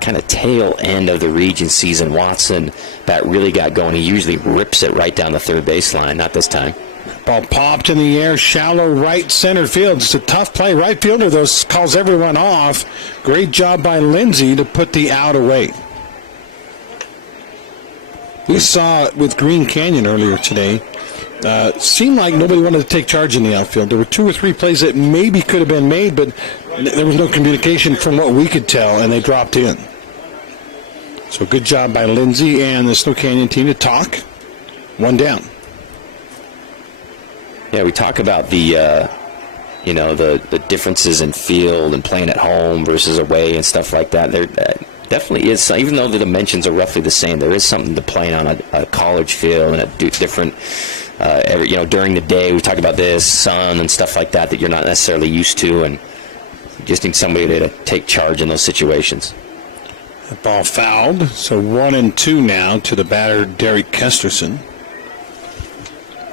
kind of tail end of the region season, Watson, bat really got going. He usually rips it right down the third baseline, not this time. Ball popped in the air, shallow right center field. It's a tough play. Right fielder, though, calls everyone off. Great job by Lindsay to put the out away. We saw it with Green Canyon earlier today. Seemed like nobody wanted to take charge in the outfield. There were 2 or 3 plays that maybe could have been made, but there was no communication from what we could tell, and they dropped in. So good job by Lindsay and the Snow Canyon team to talk. 1 down. Yeah, we talk about the differences in field and playing at home versus away and stuff like that. There definitely is, even though the dimensions are roughly the same, there is something to playing on a college field and a different, during the day. We talk about this, sun and stuff like that you're not necessarily used to, and you just need somebody to take charge in those situations. That ball fouled, so 1-2 now to the batter, Derek Kesterson.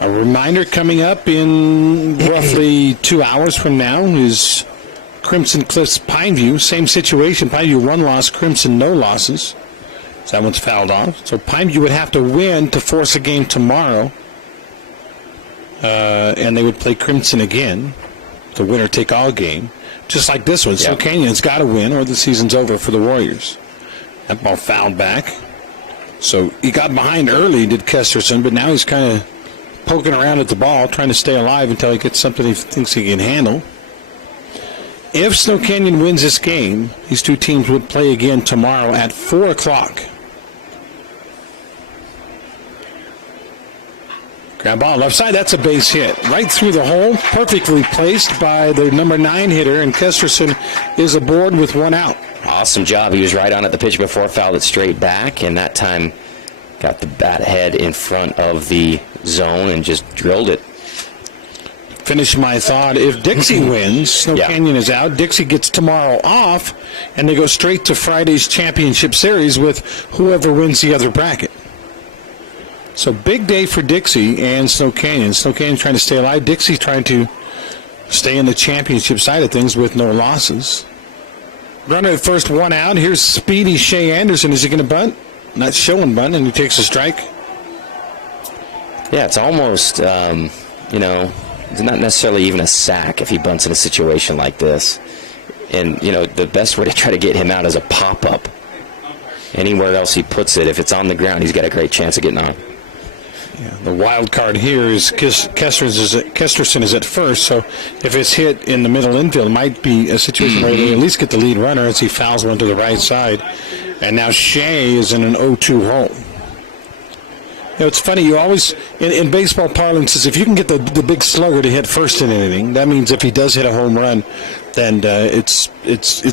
A reminder coming up in roughly 2 hours from now is Crimson Cliffs Pineview. Same situation. Pineview 1 loss, Crimson no losses. So that one's fouled off. So Pineview would have to win to force a game tomorrow. And they would play Crimson again. The winner take all game. Just like this one. Snow Canyon's got to win or the season's over for the Warriors. That ball fouled back. So he got behind early, did Kesterson, but now he's kind of poking around at the ball, trying to stay alive until he gets something he thinks he can handle. If Snow Canyon wins this game, these two teams would play again tomorrow at 4 o'clock. Ground ball left side, that's a base hit. Right through the hole, perfectly placed by the number 9 hitter, and Kesterson is aboard with 1 out. Awesome job. He was right on at the pitch before, fouled it straight back, and that time got the bat head in front of the zone and just drilled it. Finish my thought. If Dixie wins, Snow Canyon is out. Dixie gets tomorrow off, and they go straight to Friday's championship series with whoever wins the other bracket. So big day for Dixie and Snow Canyon. Snow Canyon trying to stay alive. Dixie trying to stay in the championship side of things with no losses. Runner at first, 1 out. Here's speedy Shea Anderson. Is he going to bunt? Not showing bunt, and he takes a strike. Yeah, it's almost, it's not necessarily even a sack if he bunts in a situation like this. And, the best way to try to get him out is a pop-up. Anywhere else he puts it, if it's on the ground, he's got a great chance of getting on. Yeah, the wild card here is Kesterson is at first, so if it's hit in the middle infield, it might be a situation where they at least get the lead runner as he fouls one to the right side. And now Shea is in an 0-2 hole. It's funny, you always, in baseball parlance, if you can get the big slugger to hit first in an inning, that means if he does hit a home run, then it's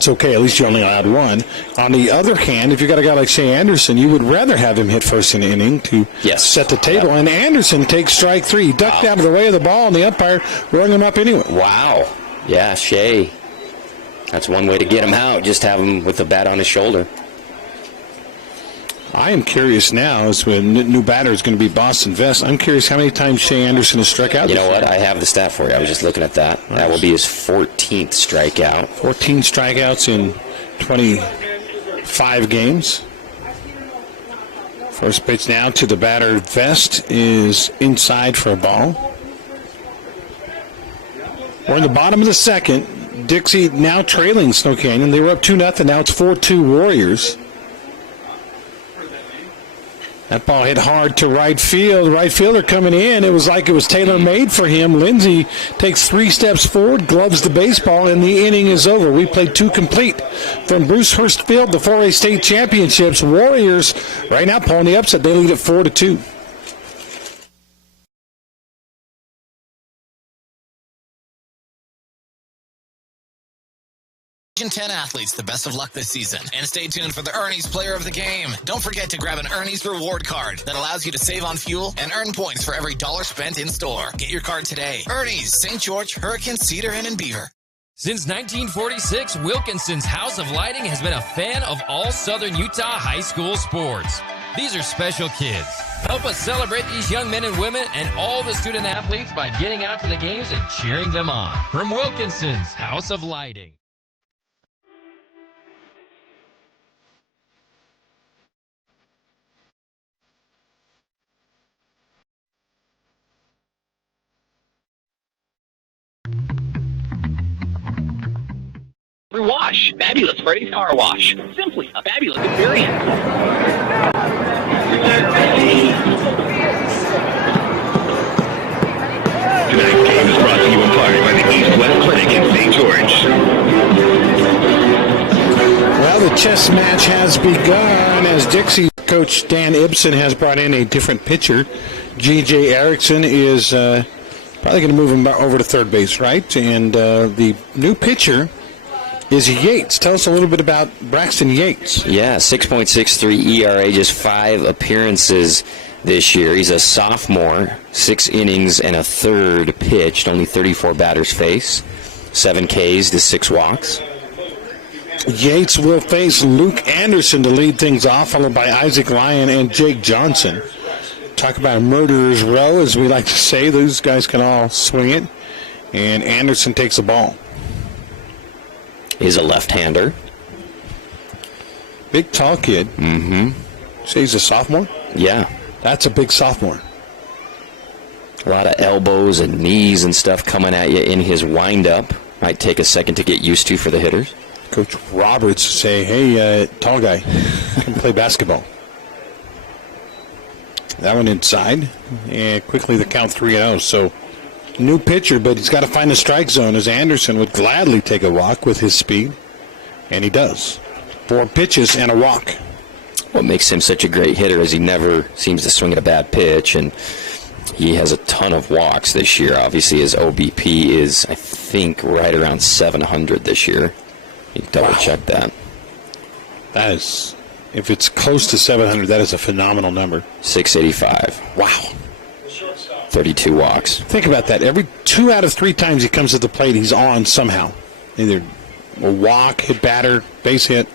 okay. At least you only allowed 1. On the other hand, if you got a guy like Shea Anderson, you would rather have him hit first in an inning to set the table. And Anderson takes strike 3. He ducked out of the way of the ball, and the umpire rung him up anyway. Wow. Yeah, Shea. That's one way to get him out, just have him with the bat on his shoulder. I am curious now, as when new batter is going to be Boston Vest, I'm curious how many times Shea Anderson has struck out. You know what? I have the stat for you. I was just looking at that. Nice. That will be his 14th strikeout. 14 strikeouts in 25 games. First pitch now to the batter. Vest is inside for a ball. We're in the bottom of the second. Dixie now trailing Snow Canyon. They were up 2-0. Now it's 4-2 Warriors. That ball hit hard to right field. Right fielder coming in. It was like it was tailor-made for him. Lindsay takes 3 steps forward, gloves the baseball, and the inning is over. We played 2 complete. From Bruce Hurst Field, the 4A State Championships. Warriors right now pulling the upset. They lead at 4-2. Division 10 athletes the best of luck this season. And stay tuned for the Ernie's Player of the Game. Don't forget to grab an Ernie's reward card that allows you to save on fuel and earn points for every $1 spent in store. Get your card today. Ernie's, St. George, Hurricane, Cedar, and in Beaver. Since 1946, Wilkinson's House of Lighting has been a fan of all Southern Utah high school sports. These are special kids. Help us celebrate these young men and women and all the student athletes by getting out to the games and cheering them on. From Wilkinson's House of Lighting. Wash. Fabulous Freddy's Car Wash. Simply a fabulous experience. Tonight's game is brought to you in part by the East-West Clinic in St. George. Well, the chess match has begun as Dixie coach Dan Ibsen has brought in a different pitcher. G.J. Erickson is probably going to move him over to third base, right? And the new pitcher is Yates. Tell us a little bit about Braxton Yates. Yeah, 6.63 ERA, just 5 appearances this year. He's a sophomore, 6 innings and a third pitched, only 34 batters face, 7 Ks to 6 walks. Yates will face Luke Anderson to lead things off, followed by Isaac Lyon and Jake Johnson. Talk about a murderer's row, as we like to say. Those guys can all swing it. And Anderson takes the ball. He's a left-hander. Big, tall kid. Mm-hmm. Say he's a sophomore? Yeah. That's a big sophomore. A lot of elbows and knees and stuff coming at you in his windup. Might take a second to get used to for the hitters. Coach Roberts say, hey, tall guy, can play basketball. That one inside. And quickly the count 3-0. So new pitcher, but he's got to find the strike zone, as Anderson would gladly take a walk with his speed. And he does. 4 pitches and a walk. What makes him such a great hitter is he never seems to swing at a bad pitch, and he has a ton of walks this year. Obviously, his OBP is, I think, right around 700 this year. You can double-check that. That is, if it's close to 700, that is a phenomenal number. 685. Wow. 32 walks. Think about that. Every 2 out of 3 times he comes to the plate, he's on somehow. Either a walk, hit batter, base hit.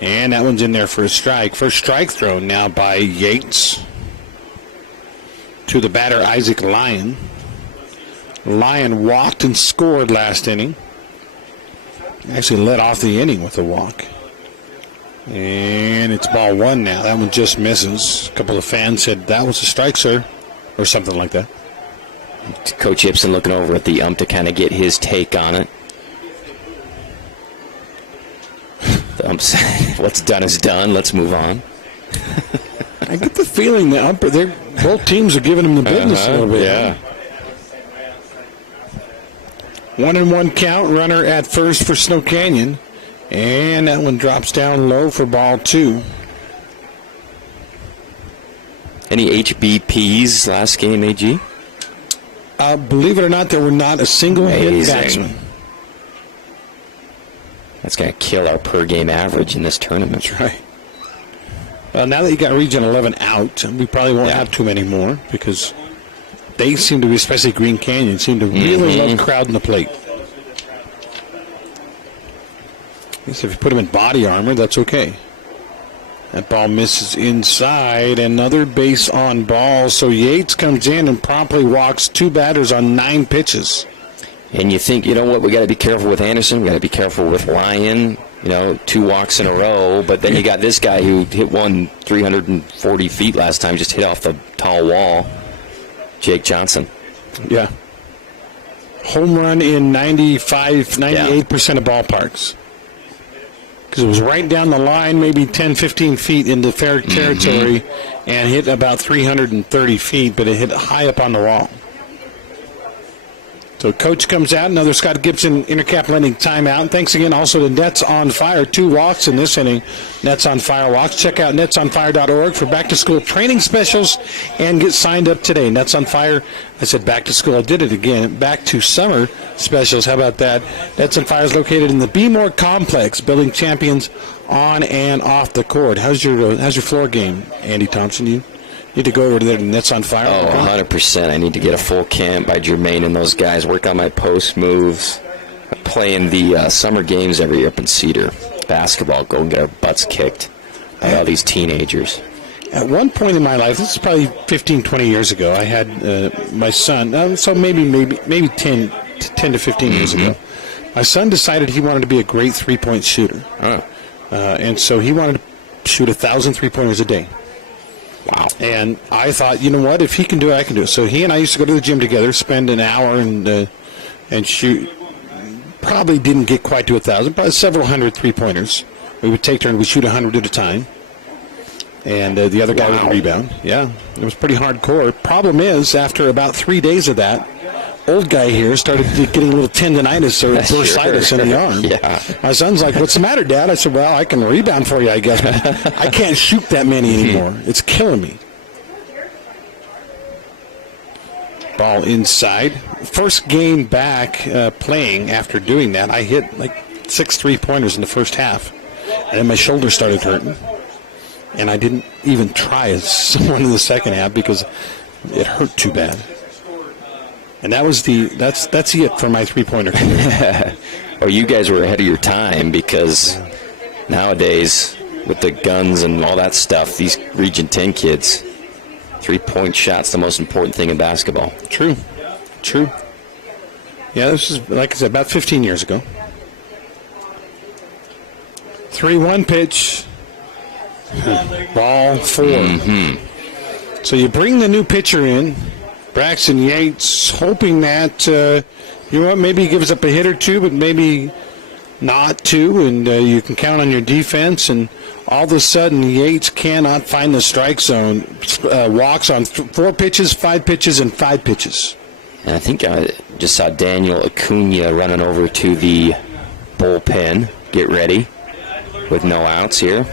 And that one's in there for a strike. First strike thrown now by Yates to the batter, Isaac Lyon. Lyon walked and scored last inning. Actually led off the inning with a walk. And it's ball 1 now. That one just misses. A couple of fans said, that was a strike, sir, or something like that. Coach Ibsen looking over at the ump to kind of get his take on it. The ump said, what's done is done. Let's move on. I get the feeling the ump, both teams are giving him the business a little bit. Yeah. 1-1 count, runner at first for Snow Canyon. And that one drops down low for ball 2. Any HBPs last game, AG? Believe it or not, there were not a single hit batsman. That's going to kill our per-game average in this tournament. That's right. Well, now that you got Region 11 out, we probably won't have too many more, because they seem to be, especially Green Canyon, seem to really love crowding the plate. I guess if you put them in body armor, that's okay. That ball misses inside. Another base on ball. So Yates comes in and promptly walks 2 batters on 9 pitches. And you think, you know what, we got to be careful with Anderson. We got to be careful with Lyon. 2 walks in a row. But then you got this guy who hit one 340 feet last time, just hit off the tall wall. Jake Johnson. Yeah. Home run in 98% of ballparks. Because it was right down the line, maybe 10, 15 feet into fair territory, and hit about 330 feet, but it hit high up on the wall. So coach comes out, another Scott Gibson Intercap Lending timeout. And thanks again also to Nets on Fire. 2 walks in this inning. Nets on Fire walks. Check out netsonfire.org for back-to-school training specials and get signed up today. Nets on Fire, I said back to school. I did it again. Back to summer specials. How about that? Nets on Fire is located in the Be More Complex, building champions on and off the court. How's your floor game, Andy Thompson? You need to go over there to Nets on Fire. Oh, 100%. I need to get a full camp by Jermaine and those guys, work on my post moves. I play in the summer games every year up in Cedar. Basketball, go and get our butts kicked. all these teenagers. At one point in my life, this is probably 15, 20 years ago, I had my son, so maybe 10 to 15 years ago. My son decided he wanted to be a great three-point shooter. And so he wanted to shoot 1,000 three-pointers a day. Wow. And I thought, you know what, if he can do it, I can do it. So he and I used to go to the gym together, spend an hour and shoot. Probably didn't get quite to 1,000, but several hundred three-pointers. We would take turns, we'd shoot 100 at a time. And the other guy would rebound. Yeah, it was pretty hardcore. Problem is, after about 3 days of that, old guy here started getting a little tendonitis or bursitis in the arm. Yeah. My son's like, "What's the matter, Dad?" I said, "Well, I can rebound for you, I guess, but I can't shoot that many anymore. It's killing me." Ball inside. First game back playing after doing that, I hit like 6 3-pointers in the first half. And then my shoulder started hurting. And I didn't even try someone in the second half because it hurt too bad. And that's it for my 3-pointer. Oh, you guys were ahead of your time because nowadays with the guns and all that stuff, these Region 10 kids, 3-point shot's the most important thing in basketball. True. Yeah, this is, like I said, about 15 years ago. 3-1 pitch. Ball 4. So you bring the new pitcher in, Braxton Yates, hoping that, maybe he gives up a hit or two, but maybe not two, and you can count on your defense. And all of a sudden, Yates cannot find the strike zone. Walks on 4 pitches, 5 pitches, and 5 pitches. And I think I just saw Daniel Acuna running over to the bullpen. Get ready with no outs here.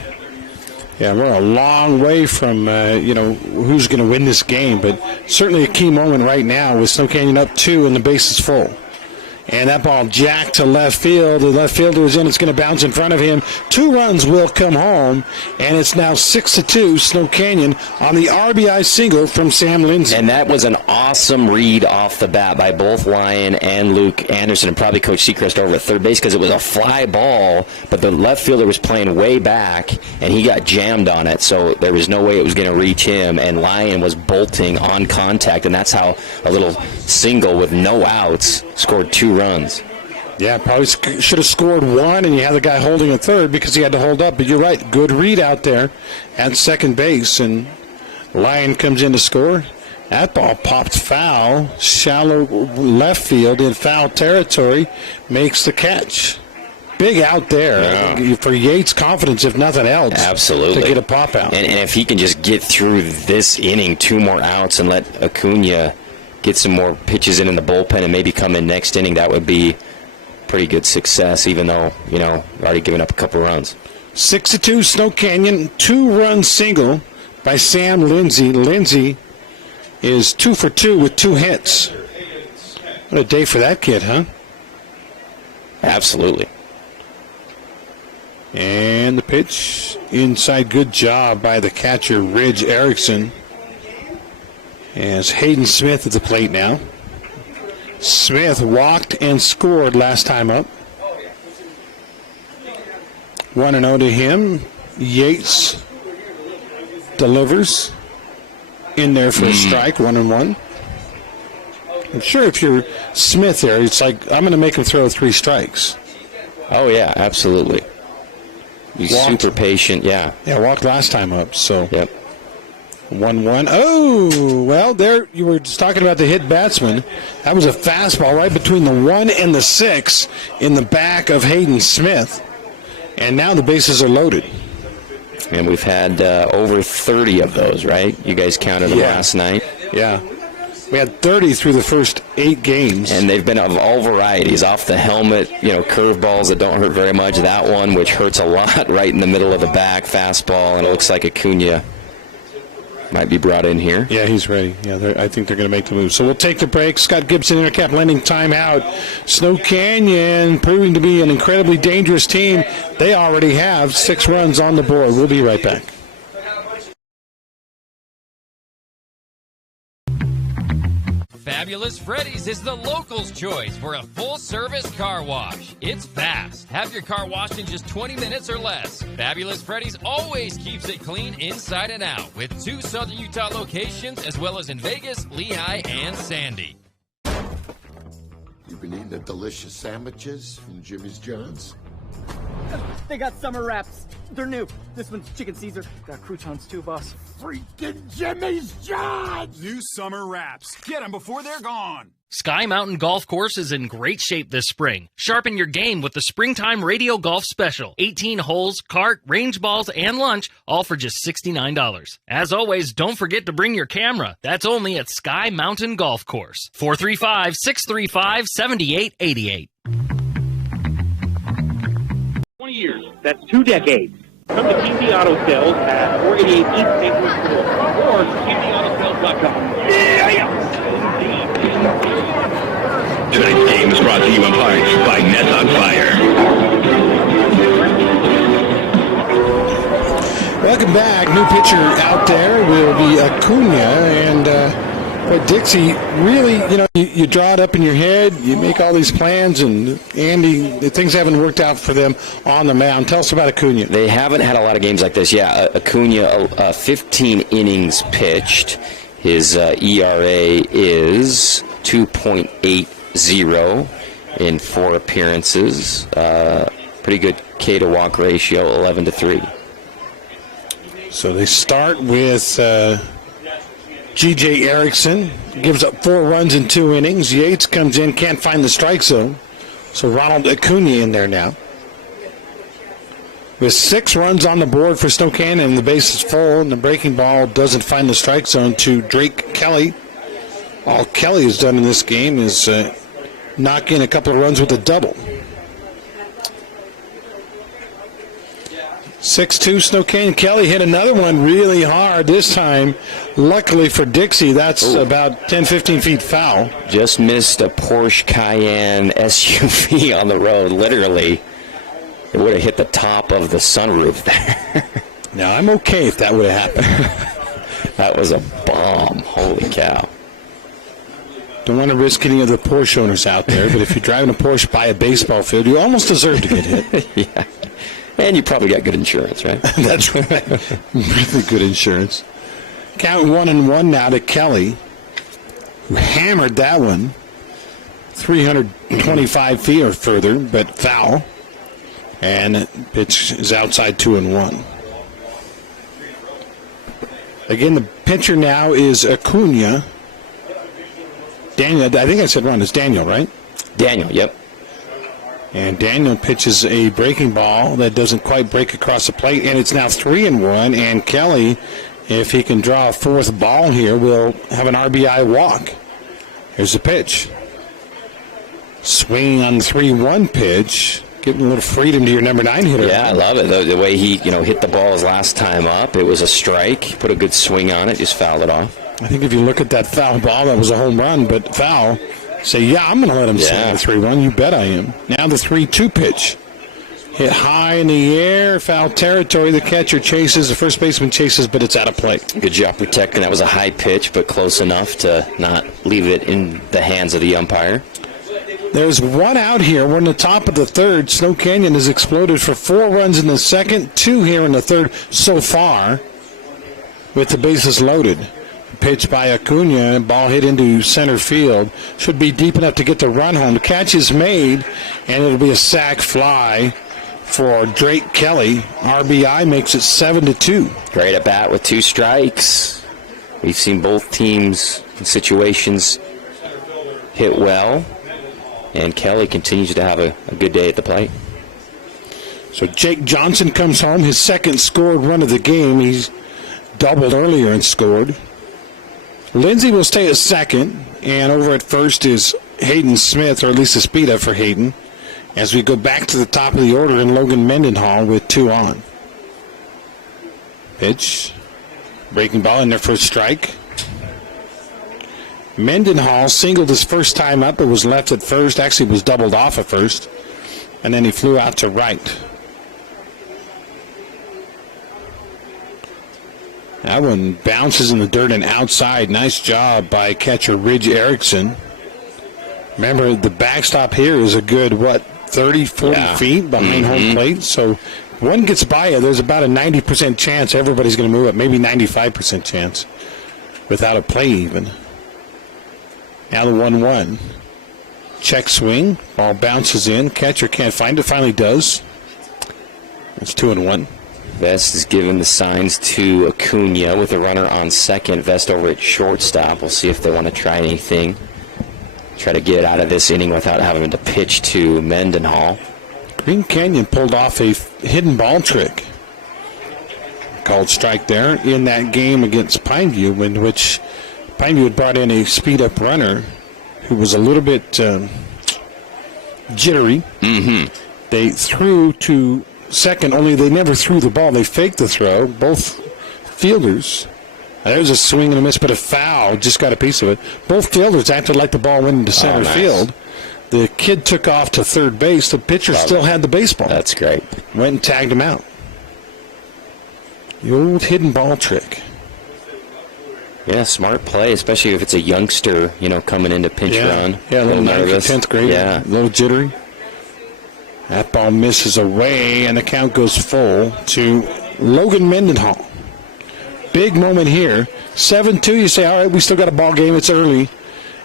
Yeah, we're a long way from, who's going to win this game, but certainly a key moment right now with Snow Canyon up 2 and the base is full. And that ball jacked to left field. The left fielder is in. It's going to bounce in front of him. 2 runs will come home, and it's now 6-2 Snow Canyon on the RBI single from Sam Lindsay. And that was an awesome read off the bat by both Lyon and Luke Anderson, and probably Coach Seacrest over at third base because it was a fly ball, but the left fielder was playing way back, and he got jammed on it, so there was no way it was going to reach him, and Lyon was bolting on contact, and that's how a little single with no outs scored 2 runs. Yeah, probably should have scored 1, and you had the guy holding a third because he had to hold up. But you're right, good read out there at second base, and Lyon comes in to score. That ball popped foul, shallow left field in foul territory, makes the catch. Big out there for Yates' confidence, if nothing else. Absolutely. To get a pop out. And if he can just get through this inning, 2 more outs, and let Acuna get some more pitches in the bullpen and maybe come in next inning, that would be pretty good success, even though, already given up a couple runs. 6-2 Snow Canyon, 2-run single by Sam Lindsay. Lindsay is 2 for 2 with 2 hits. What a day for that kid, huh? Absolutely. And the pitch inside, good job by the catcher, Ridge Erickson. As Hayden Smith at the plate now. Smith walked and scored last time up. 1-0 to him. Yates delivers in there for a strike, 1-1. I'm sure if you're Smith there, it's like, I'm going to make him throw 3 strikes. Oh, yeah, absolutely. He's super patient, yeah. Yeah, walked last time up, so. Yep. 1-1. Oh, well, there you were just talking about the hit batsman. That was a fastball right between the 1 and the 6 in the back of Hayden Smith. And now the bases are loaded. And we've had over 30 of those, right? You guys counted them last night? Yeah. We had 30 through the first 8 games. And they've been of all varieties, off the helmet, curveballs that don't hurt very much. That one, which hurts a lot, right in the middle of the back, fastball, and it looks like Acuna might be brought in here. Yeah, he's ready. Yeah, I think they're going to make the move. So we'll take the break. Scott Gibson, Intercap Lending timeout. Snow Canyon proving to be an incredibly dangerous team. They already have 6 runs on the board. We'll be right back. Fabulous Fabulous Freddy's is the locals' choice for a full-service car wash. It's fast. Have your car washed in just 20 minutes or less. Fabulous Freddy's always keeps it clean inside and out with 2 Southern Utah locations as well as in Vegas, Lehigh, and Sandy. You've been eating the delicious sandwiches from Jimmy's John's? They got summer wraps. They're new. This one's chicken Caesar. Got croutons too, boss. Freaking Jimmy's John's! New summer wraps. Get them before they're gone. Sky Mountain Golf Course is in great shape this spring. Sharpen your game with the Springtime Radio Golf Special. 18 holes, cart, range balls, and lunch, all for just $69. As always, don't forget to bring your camera. That's only at Sky Mountain Golf Course. 435-635-7888. 20 years. That's 2 decades. Come to Team D Auto Sales at 488 East St. Louis Boulevard or teamdautosales.com. Tonight's game is brought to you in part by Nets on Fire. Welcome back. New pitcher out there will be Acuna, and Dixie, really, you draw it up in your head, you make all these plans, and Andy, things haven't worked out for them on the mound. Tell us about Acuna. They haven't had a lot of games like this. Yeah, Acuna, 15 innings pitched. His ERA is 2.80 in 4 appearances. Pretty good K-to-walk ratio, 11-3. So they start with G.J. Erickson, gives up 4 runs in 2 innings. Yates comes in, can't find the strike zone. So Ronald Acuna in there now. With 6 runs on the board for Spokane, and the base is full, and the breaking ball doesn't find the strike zone to Drake Kelly. All Kelly has done in this game is knock in a couple of runs with a double. 6-2 Spokane. Kelly hit another one really hard this time. Luckily for Dixie, that's about 10, 15 feet foul. Just missed a Porsche Cayenne SUV on the road, literally. It would have hit the top of the sunroof there. Now, I'm okay if that would have happened. That was a bomb. Holy cow. Don't want to risk any of the Porsche owners out there, but if you're driving a Porsche by a baseball field, you almost deserve to get hit. Yeah. And you probably got good insurance, right? That's right. Really good insurance. Count 1-1 now to Kelly, who hammered that one 325 feet or further, but foul. And pitch is outside 2-1. Again, the pitcher now is Acuna. Daniel, I think I said wrong. It's Daniel, right? Daniel, yep. And Daniel pitches a breaking ball that doesn't quite break across the plate, and it's now 3-1. And Kelly, if he can draw a 4th ball here, will have an RBI walk. Here's the pitch. Swinging on the 3-1 pitch. Giving a little freedom to your number 9 hitter. Yeah, I love it. The way he, hit the ball his last time up, it was a strike. He put a good swing on it, just fouled it off. I think if you look at that foul ball, that was a home run, but foul. Say, yeah, I'm going to let him swing the 3-1. You bet I am. Now the 3-2 pitch. Hit high in the air, foul territory. The catcher chases, the first baseman chases, but it's out of play. Good job protecting. That was a high pitch, but close enough to not leave it in the hands of the umpire. There's 1 out here. We're in the top of the 3rd. Snow Canyon has exploded for 4 runs in the 2nd, 2 here in the 3rd so far, with the bases loaded. Pitch by Acuna, ball hit into center field. Should be deep enough to get the run home. The catch is made, and it'll be a sac fly for Drake Kelly. RBI makes it 7-2. Great at bat with 2 strikes. We've seen both teams in situations hit well, and Kelly continues to have a good day at the plate. So Jake Johnson comes home, his 2nd scored run of the game. He's doubled earlier and scored. Lindsey will stay at 2nd, and over at 1st is Hayden Smith, or at least a speed up for Hayden, as we go back to the top of the order in Logan Mendenhall with 2 on. Pitch. Breaking ball in there for a strike. Mendenhall singled his first time up, but was left at 1st. Actually was doubled off at 1st. And then he flew out to right. That one bounces in the dirt and outside. Nice job by catcher Ridge Erickson. Remember, the backstop here is a good, 30, 40 feet behind home plate. So if one gets by you, there's about a 90% chance everybody's going to move up, maybe 95% chance without a play even. Now the 1-1. Check swing. Ball bounces in. Catcher can't find it. Finally does. It's 2-1. Vest is giving the signs to Acuna with a runner on second. Vest over at shortstop. We'll see if they want to try anything. Try to get out of this inning without having to pitch to Mendenhall. Green Canyon pulled off a hidden ball trick. Called strike there in that game against Pineview, in which Pineview had brought in a speed-up runner who was a little bit jittery. They threw to second, only they never threw the ball. They faked the throw, both fielders. There was a swing and a miss, but a foul just got a piece of it. Both fielders acted like the ball went into center field. The kid took off to third base. The pitcher still had the baseball. That's great. Went and tagged him out. The old hidden ball trick. Yeah, smart play, especially if it's a youngster, coming into pinch run. Yeah, a little nervous. 10th grade. Yeah. A little jittery. That ball misses away, and the count goes full to Logan Mendenhall. Big moment here. 7-2, you say, all right, we still got a ball game. It's early.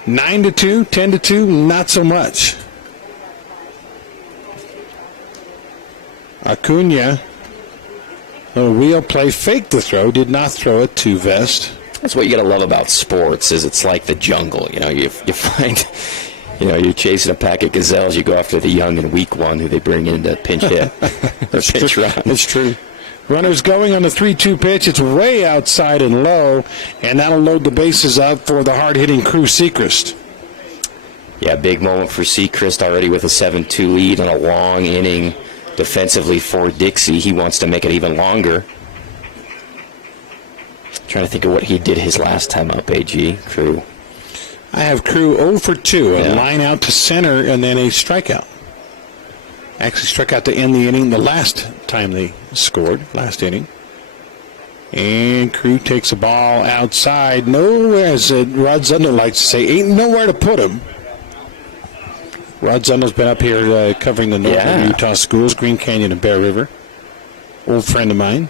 9-2, 10-2, not so much. Acuna, little wheel play, faked the throw, did not throw it to Vest. That's what you got to love about sports, is it's like the jungle. You find, you're chasing a pack of gazelles, you go after the young in week one who they bring in to pinch hit. Pinch run. That's true. Runners going on the 3-2 pitch. It's way outside and low, and that'll load the bases up for the hard-hitting Crew Sechrist. Yeah, big moment for Sechrist already with a 7-2 lead and a long inning defensively for Dixie. He wants to make it even longer. Trying to think of what he did his last time up, AG, Crew. I have Crew 0 for 2, a line out to center, and then a strikeout. Actually struck out to end the inning the last time they scored, last inning. And Crew takes a ball outside. Nowhere, as Rod Zundel likes to say, ain't nowhere to put him. Rod Zundel's been up here covering the northern Utah schools, Green Canyon and Bear River. Old friend of mine.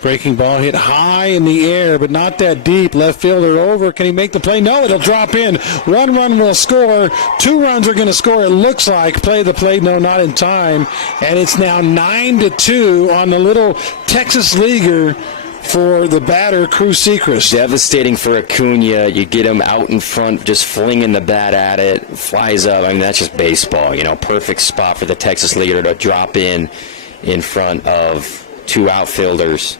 Breaking ball hit high in the air, but not that deep. Left fielder over. Can he make the play? No, it'll drop in. 1 run will score. 2 runs are going to score, it looks like. Play the play. No, not in time. And it's now 9-2 on the little Texas leaguer for the batter, Crew Sechrist. Devastating for Acuna. You get him out in front, just flinging the bat at it. Flies up. I mean, that's just baseball. Perfect spot for the Texas leaguer to drop in front of 2 outfielders.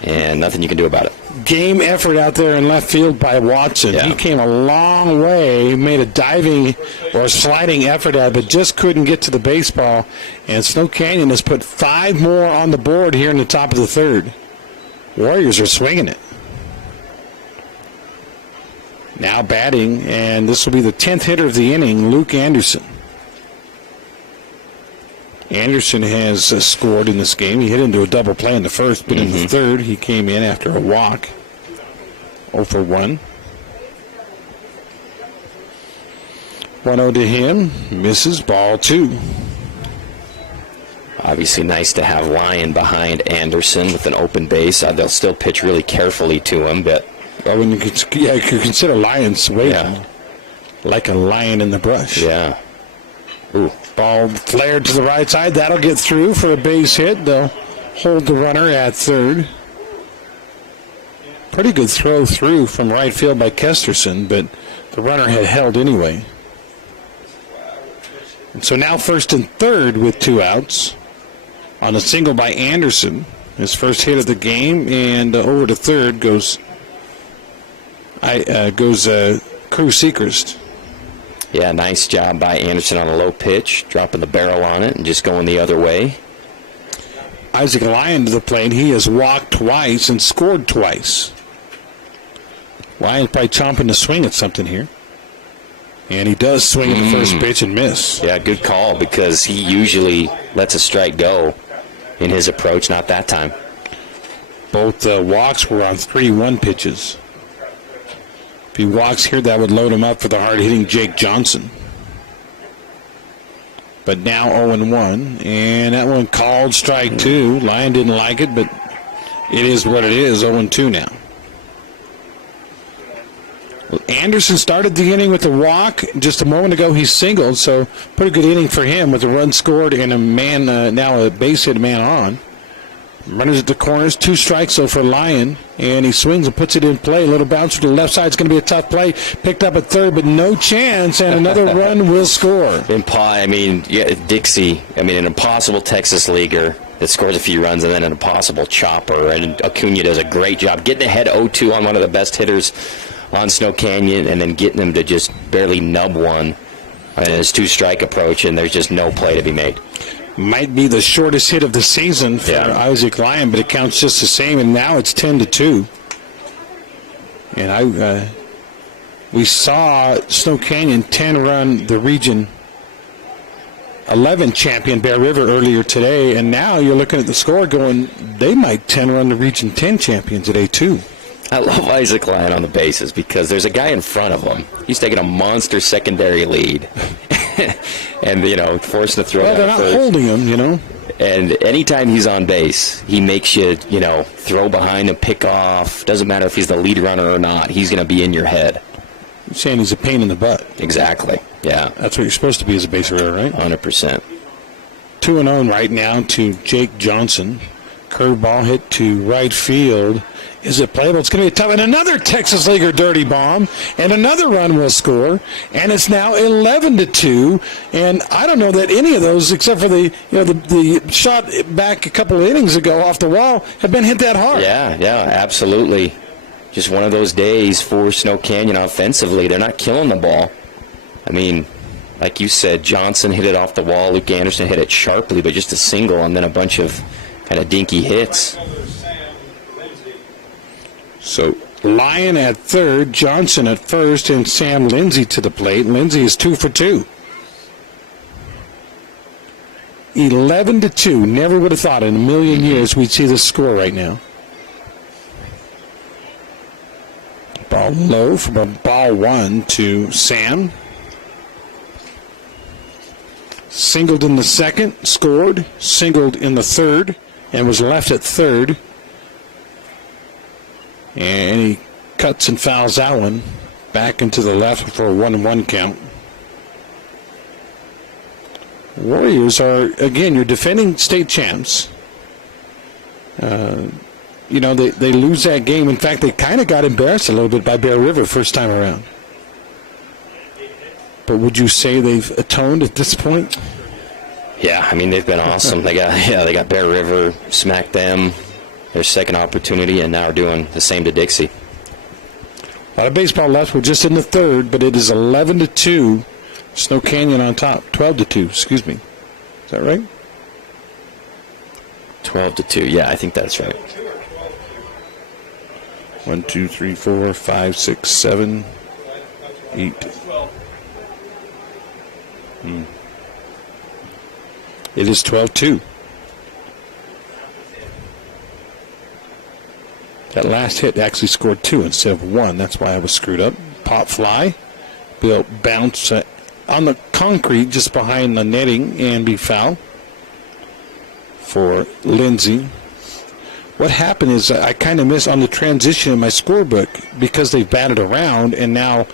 And nothing you can do about it. Game effort out there in left field by Watson. Yeah. He came a long way, made a diving or sliding effort at it, but just couldn't get to the baseball. And Snow Canyon has put 5 more on the board here in the top of the third. Warriors are swinging it. Now batting, and this will be the 10th hitter of the inning, Luke Anderson. Anderson has scored in this game. He hit into a double play in the first, but in the third, he came in after a walk. 0 for 1. 1-0 to him. Misses. Ball 2. Obviously nice to have Lyon behind Anderson with an open base. They'll still pitch really carefully to him, but... When you consider Lyon's weight like a lion in the brush. Yeah. Ooh. Ball flared to the right side. That'll get through for a base hit. They'll hold the runner at third. Pretty good throw through from right field by Kesterson, but the runner had held anyway. And so now first and third with 2 outs on a single by Anderson. His first hit of the game, and over to third goes Crew Sechrist. Yeah, nice job by Anderson on a low pitch, dropping the barrel on it and just going the other way. Isaac Lyon to the plate. He has walked twice and scored twice. Lyon's probably chomping to swing at something here. And he does swing at the first pitch and miss. Yeah, good call, because he usually lets a strike go in his approach, not that time. Both walks were on 3-1 pitches. If he walks here, that would load him up for the hard-hitting Jake Johnson. But now 0-1, and that one called strike 2. Lyon didn't like it, but it is what it is, 0-2 now. Well, Anderson started the inning with a walk. Just a moment ago, he singled, so pretty good inning for him with a run scored and a man, now a base hit man on. Runners at the corners, 2 strikes so for Lyon, and he swings and puts it in play. A little bouncer to the left side. It's going to be a tough play. Picked up at third, but no chance, and another run will score. Dixie, an impossible Texas leaguer that scores a few runs and then an impossible chopper. And Acuna does a great job getting ahead 0-2 on one of the best hitters on Snow Canyon and then getting them to just barely nub one in his 2-strike approach, and there's just no play to be made. Might be the shortest hit of the season for Isaac Lyon, but it counts just the same, and now it's 10-2. And we saw Snow Canyon 10-run the Region 11 champion Bear River earlier today, and now you're looking at the score going, they might 10-run the Region 10 champion today too. I love Isaac Lyon on the bases because there's a guy in front of him. He's taking a monster secondary lead. And, forcing to throw they're not holding him, And anytime he's on base, he makes you, throw behind and pick off. Doesn't matter if he's the lead runner or not. He's going to be in your head. You're saying he's a pain in the butt. Exactly, yeah. That's what you're supposed to be as a base runner, right? 100%. 2-0 right now to Jake Johnson. Curveball hit to right field. Is it playable? It's going to be tough. And another Texas Leaguer dirty bomb, and another run will score, and it's now 11-2. And I don't know that any of those, except for the shot back a couple of innings ago off the wall, have been hit that hard. Yeah, absolutely. Just one of those days for Snow Canyon offensively. They're not killing the ball. Like you said, Johnson hit it off the wall. Luke Anderson hit it sharply, but just a single, and then a bunch of kind of dinky hits. So Lyon at third, Johnson at first, and Sam Lindsay to the plate. Lindsay is 2 for 2. 11-2. Never would have thought in a million years we'd see this score right now. Ball low from a ball 1 to Sam. Singled in the second, scored, singled in the third, and was left at third. And he cuts and fouls that one back into the left for a 1-1 count. Warriors are, again, your defending state champs. They lose that game. In fact, they kind of got embarrassed a little bit by Bear River first time around. But would you say they've atoned at this point? Yeah, they've been awesome. They got Bear River, smacked them. Their second opportunity, and now are doing the same to Dixie. A lot of baseball left. We're just in the third, but it is 11-2. Snow Canyon on top. 12-2, excuse me. Is that right? 12-2. Yeah, I think that's right. 1, 2, 3, 4, 5, 6, 7, 8. It is 12-2. That last hit actually scored 2 instead of 1. That's why I was screwed up. Pop fly. Will bounce on the concrete just behind the netting and be foul for Lindsay. What happened is I kind of missed on the transition in my scorebook because they've batted around, and now,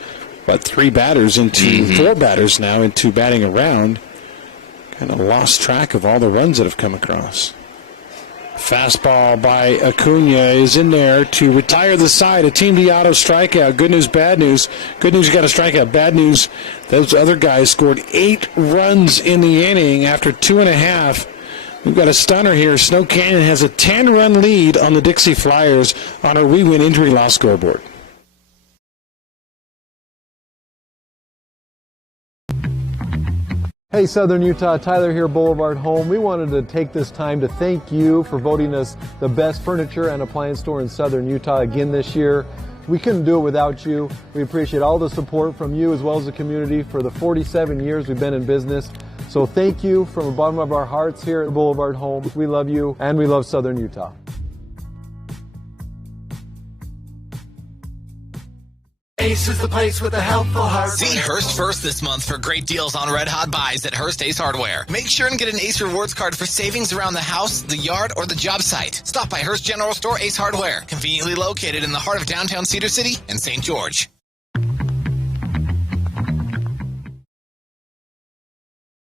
3 batters into 4 batters now into batting around. Kind of lost track of all the runs that have come across. Fastball by Acuna is in there to retire the side. A Team D auto strikeout. Good news, bad news. Good news, you got a strikeout. Bad news, those other guys scored 8 runs in the inning after 2.5. We've got a stunner here. Snow Canyon has a 10-run lead on the Dixie Flyers on our We Win injury loss scoreboard. Hey Southern Utah, Tyler here, Boulevard Home. We wanted to take this time to thank you for voting us the best furniture and appliance store in Southern Utah again this year. We couldn't do it without you. We appreciate all the support from you as well as the community for the 47 years we've been in business. So thank you from the bottom of our hearts here at Boulevard Home. We love you and we love Southern Utah. Ace is the place with a helpful heart. See Hearst first this month for great deals on red hot buys at Hearst Ace Hardware. Make sure and get an Ace Rewards card for savings around the house, the yard, or the job site. Stop by Hearst General Store Ace Hardware, conveniently located in the heart of downtown Cedar City and St. George.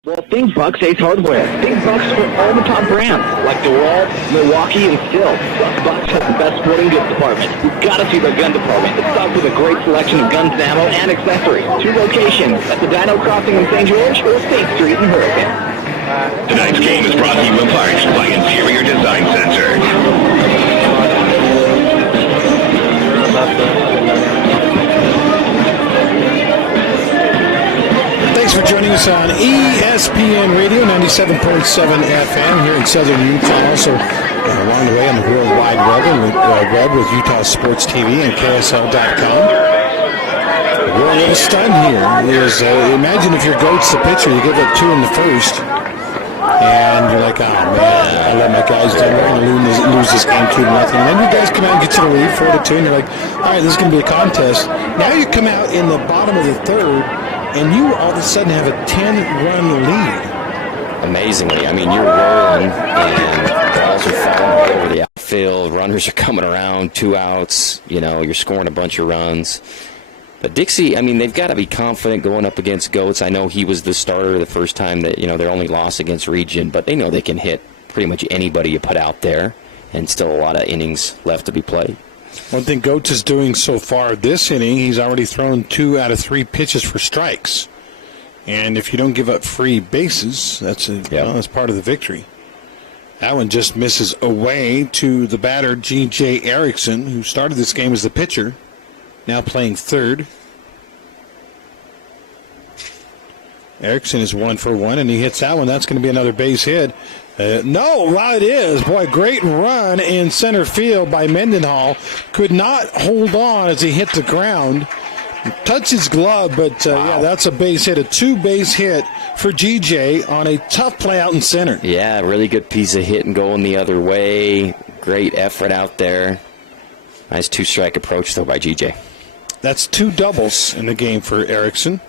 Well, think Bucks Ace Hardware. Think Bucks for all the top brands, like DeWalt, Milwaukee, and Stihl. Plus, Bucks has the best sporting goods department. You've got to see their gun department. It's stocked with a great selection of guns, ammo, and accessories. 2 locations at the Dino Crossing in St. George or State Street in Hurricane. Tonight's game is brought to you in part by Interior Design Center. Thanks for joining us on ESPN Radio 97.7 FM here in Southern Utah. Also along the way on the World Wide Web with Utah Sports TV and KSL.com. We're a little stunned here. Imagine if your GOAT's the pitcher, you give up 2 in the first, and you're like, oh man, I let my guys down. We're going to lose this game 2-0. And then you guys come out and get you the lead 4-2, and you're like, all right, this is going to be a contest. Now you come out in the bottom of the third, and you all of a sudden have a 10-run lead. Amazingly. I mean, you're rolling, and balls are falling all over the outfield. Runners are coming around, 2 outs. You're scoring a bunch of runs. But Dixie, I mean, they've got to be confident going up against GOATs. I know he was the starter the first time that, their only loss against Region, but they know they can hit pretty much anybody you put out there, and still a lot of innings left to be played. One thing Goats is doing so far this inning, he's already thrown 2 out of 3 pitches for strikes. And if you don't give up free bases, that's part of the victory. That one just misses away to the batter, G.J. Erickson, who started this game as the pitcher, now playing third. Erickson is 1 for 1, and he hits that one. That's going to be another base hit. Well, it is. Boy, great run in center field by Mendenhall. Could not hold on as he hit the ground. Touched his glove, but that's a base hit. A 2-base hit for GJ on a tough play out in center. Yeah, really good piece of hitting going the other way. Great effort out there. Nice 2-strike approach, though, by GJ. That's 2 doubles in the game for Erickson.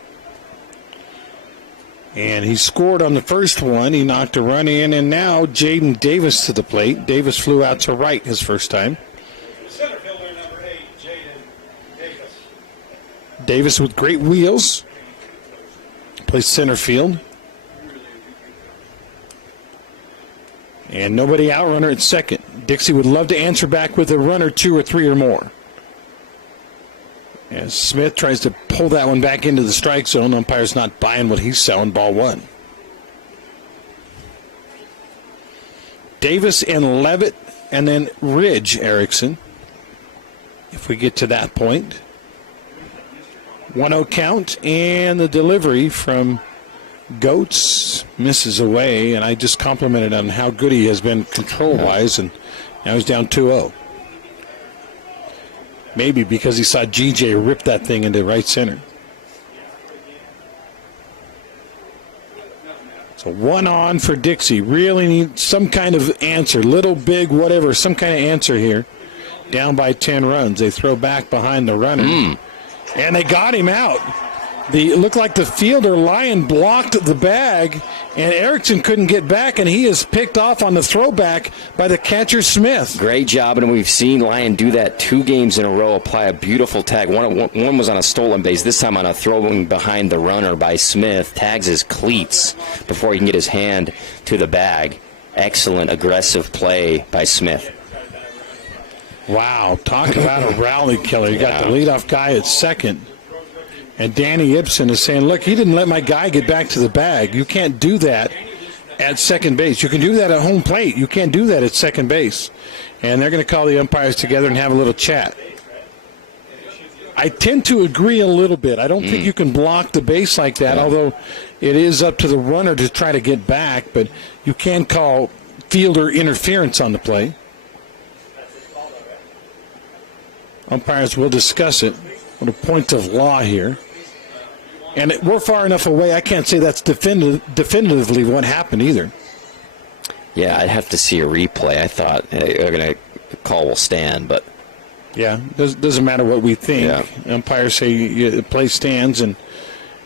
And he scored on the first one. He knocked a run in, and now Jaden Davis to the plate. Davis flew out to right his first time. Center fielder number 8, Jaden Davis. Davis with great wheels. Plays center field. And nobody out, runner at second. Dixie would love to answer back with a runner 2 or 3 or more. As Smith tries to pull that one back into the strike zone, umpire's not buying what he's selling, ball 1. Davis and Levitt, and then Ridge Erickson, if we get to that point. 1-0 count, and the delivery from Goats misses away, and I just complimented on how good he has been control-wise, and now he's down 2-0. Maybe because he saw GJ rip that thing into right center. So 1 on for Dixie. Really need some kind of answer. Little, big, whatever. Some kind of answer here. Down by 10 runs. They throw back behind the runner. And they got him out. It looked like the fielder, Lyon, blocked the bag, and Erickson couldn't get back, and he is picked off on the throwback by the catcher, Smith. Great job, and we've seen Lyon do that 2 games in a row, apply a beautiful tag. One was on a stolen base, this time on a throwing behind the runner by Smith. Tags his cleats before he can get his hand to the bag. Excellent, aggressive play by Smith. Wow, talk about a rally killer. You got the leadoff guy at second. And Danny Ibsen is saying, look, he didn't let my guy get back to the bag. You can't do that at second base. You can do that at home plate. You can't do that at second base. And they're going to call the umpires together and have a little chat. I tend to agree a little bit. I don't think you can block the base like that, although it is up to the runner to try to get back. But you can call fielder interference on the play. Umpires will discuss it. What a point of law here. And we're far enough away, I can't say that's definitively what happened either. Yeah, I'd have to see a replay. I thought they're going to call will stand, but Yeah, doesn't matter what we think. Yeah. Umpires say the play stands, and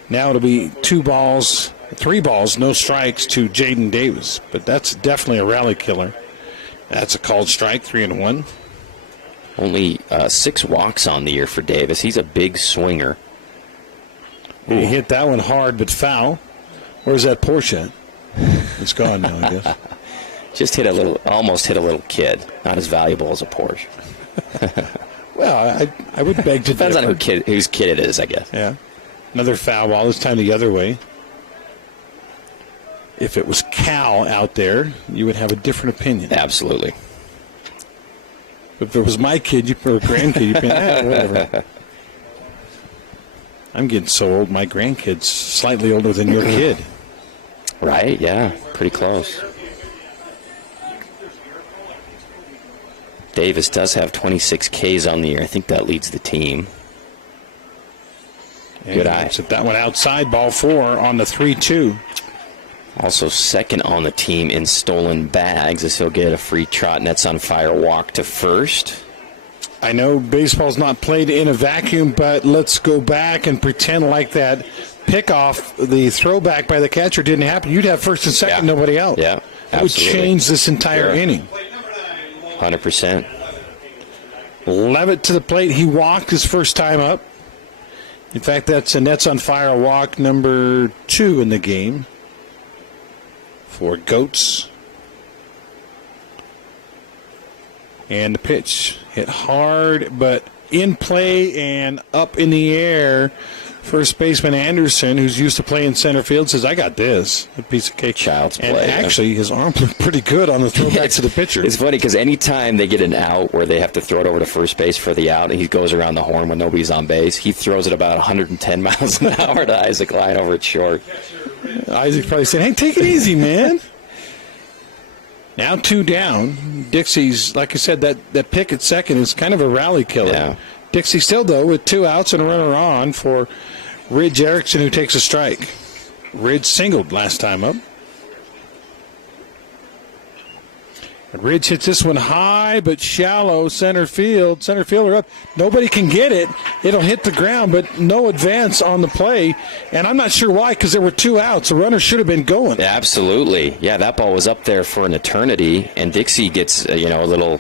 now it'll be 3 balls, no strikes to Jaden Davis. But that's definitely a rally killer. That's a called strike, 3-1. Only 6 walks on the year for Davis. He's a big swinger. He hit that one hard, but foul. Where's that Porsche? It's gone now, I guess. Just almost hit a little kid. Not as valuable as a Porsche. Well, I would beg to depends on whose kid it is, I guess. Yeah. Another foul ball, this time the other way. If it was Cal out there, you would have a different opinion. Absolutely. If it was my kid or grandkid, you'd be whatever. I'm getting so old, my grandkid's slightly older than your kid. Right, yeah, pretty close. Davis does have 26 Ks on the year. I think that leads the team. Good eye. Set that one outside, ball 4 on the 3-2. Also second on the team in stolen bags as he'll get a free trot. Nets on fire walk to first. I know baseball's not played in a vacuum, but let's go back and pretend like that pickoff, the throwback by the catcher didn't happen. You'd have first and second, nobody out. Yeah, that would change this entire inning. 100%. Levitt to the plate. He walked his first time up. In fact, that's a Nets on fire walk number 2 in the game for Goats. And the pitch hit hard, but in play and up in the air. First baseman Anderson, who's used to playing center field, says, I got this. A piece of cake. Child's play. And actually, his arm looked pretty good on the throwback to the pitcher. It's funny because anytime they get an out where they have to throw it over to first base for the out, and he goes around the horn when nobody's on base, he throws it about 110 miles an hour to Isaac Line over at short. Isaac's probably saying, hey, take it easy, man. Now 2 down. Dixie's, like I said, that pick at second is kind of a rally killer. Yeah. Dixie still, though, with 2 outs and a runner on for Ridge Erickson, who takes a strike. Ridge singled last time up. Ridge hits this one high but shallow center field. Center fielder up. Nobody can get it. It'll hit the ground, but no advance on the play. And I'm not sure why, because there were 2 outs. The runner should have been going. Yeah, absolutely. Yeah, that ball was up there for an eternity, and Dixie gets a little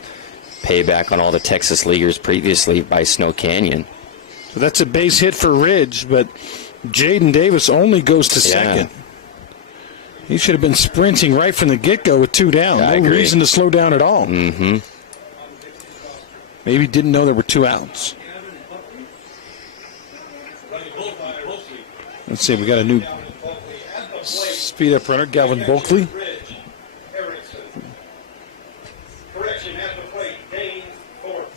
payback on all the Texas leaguers previously by Snow Canyon. So that's a base hit for Ridge, but Jaden Davis only goes to second. He should have been sprinting right from the get-go with 2 down. Yeah, no reason to slow down at all. Mm-hmm. Maybe didn't know there were 2 outs. Let's see, we got a new speed-up runner, Galvin Bulkley.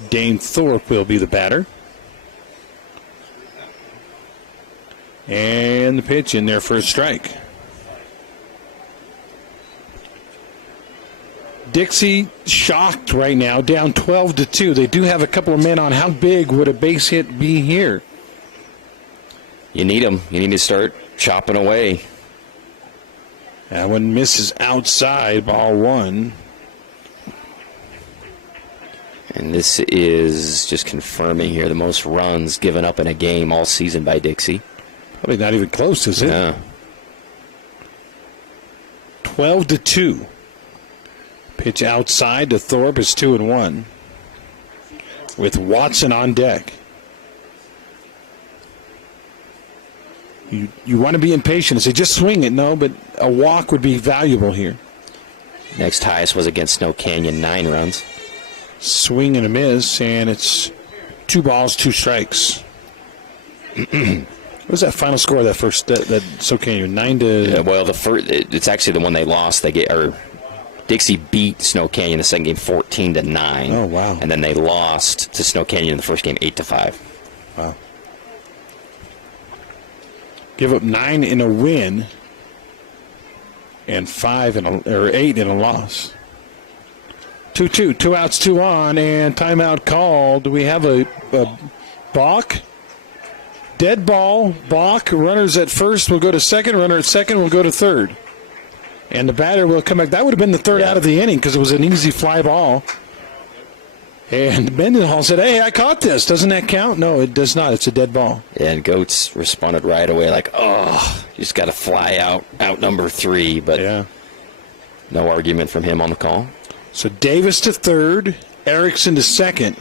Dane Thorpe will be the batter. And the pitch in there for a strike. Dixie shocked right now, down 12-2. They do have a couple of men on. How big would a base hit be here? You need them. You need to start chopping away. That one misses outside, ball 1. And this is just confirming here the most runs given up in a game all season by Dixie. Probably not even close, is it? Yeah. 12-2. Pitch outside to Thorpe is 2-1. With Watson on deck. You want to be impatient and say, just swing it. No, but a walk would be valuable here. Next highest was against Snow Canyon, 9 runs. Swing and a miss, and it's 2 balls, 2 strikes. What was that final score of that first that Snow Canyon? 9-. Yeah, well, it's actually the one they lost. Dixie beat Snow Canyon the second game 14-9. Oh, wow. And then they lost to Snow Canyon in the first game 8-5. Wow. Give up 9 in a win and 8 in a loss. 2-2, 2 outs, 2 on, and timeout called. Do we have a balk? Dead ball, balk. Runners at first will go to second. Runner at second will go to third. And the batter will come back. That would have been the third out of the inning because it was an easy fly ball. And Mendenhall said, hey, I caught this. Doesn't that count? No, it does not. It's a dead ball. And Goetz responded right away like, oh, you just got to fly out number 3. But no argument from him on the call. So Davis to third, Erickson to second.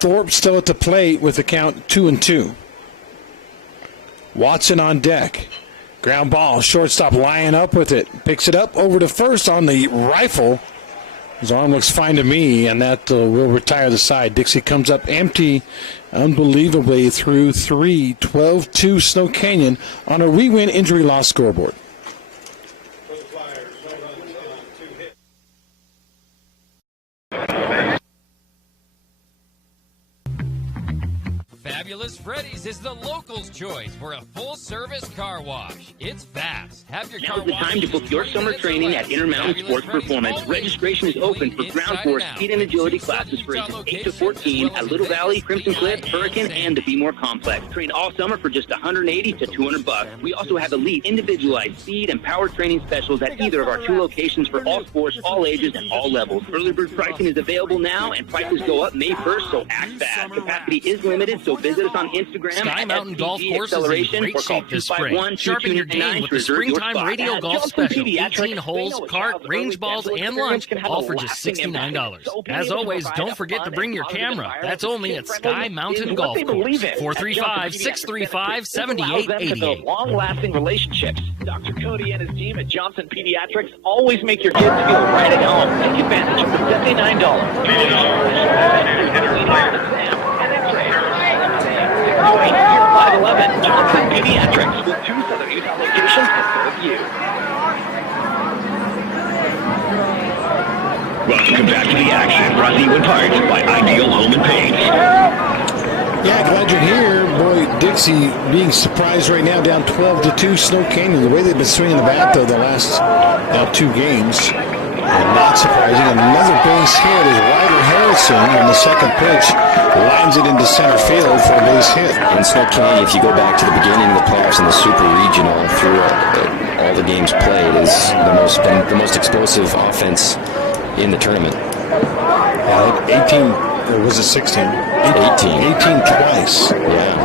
Thorpe still at the plate with the count 2-2. Watson on deck. Ground ball, shortstop lying up with it. Picks it up over to first on the rifle. His arm looks fine to me, and that will retire the side. Dixie comes up empty, unbelievably, through 3, 12-2 Snow Canyon on a we-win injury loss scoreboard. Fabulous Freddy's is the locals' choice for a full-service car wash. It's fast. Have your car Now's the time to book your summer training at Intermountain Sports Performance. Registration is open for Ground Force Speed and Agility classes for ages 8 to 14 at Little Valley, Crimson Cliff, Hurricane, and the Be More Complex. Train all summer for just $180 to $200. We also have elite individualized speed and power training specials at either of our 2 locations for all sports, all ages, and all levels. Early bird pricing is available now, and prices go up May 1st, so act fast. Capacity is limited, so visit us on Instagram Sky at Mountain Golf Course is in great or call shape this spring. Sharpen your game with the Springtime Radio Golf Special. 18 holes, cart, range balls, and lunch, all for just $69. As always, don't forget to bring your camera. That's only at Sky Mountain Golf Course. 435-635-7888. Long-lasting relationships. Dr. Cody and his team at Johnson Pediatrics always make your kids feel right at home. Take advantage of the $79. Join 511 Johnson Pediatrics with 2 Southern Utah locations to serve you. Welcome back to the action. Brought to you in part by Ideal Home and Paint. Yeah, glad you're here. Boy, Dixie being surprised right now, down 12-2 Snow Canyon. The way they've been swinging the bat, though, the last 2 games. Not surprising. Another base hit is Ryder Harrison on the second pitch. Lines it into center field for a base hit. And Snow Canyon, if you go back to the beginning of the playoffs in the Super Regional, through all the games played, is the most explosive offense in the tournament. Yeah, 18, or was it 16? 18 twice. Yeah.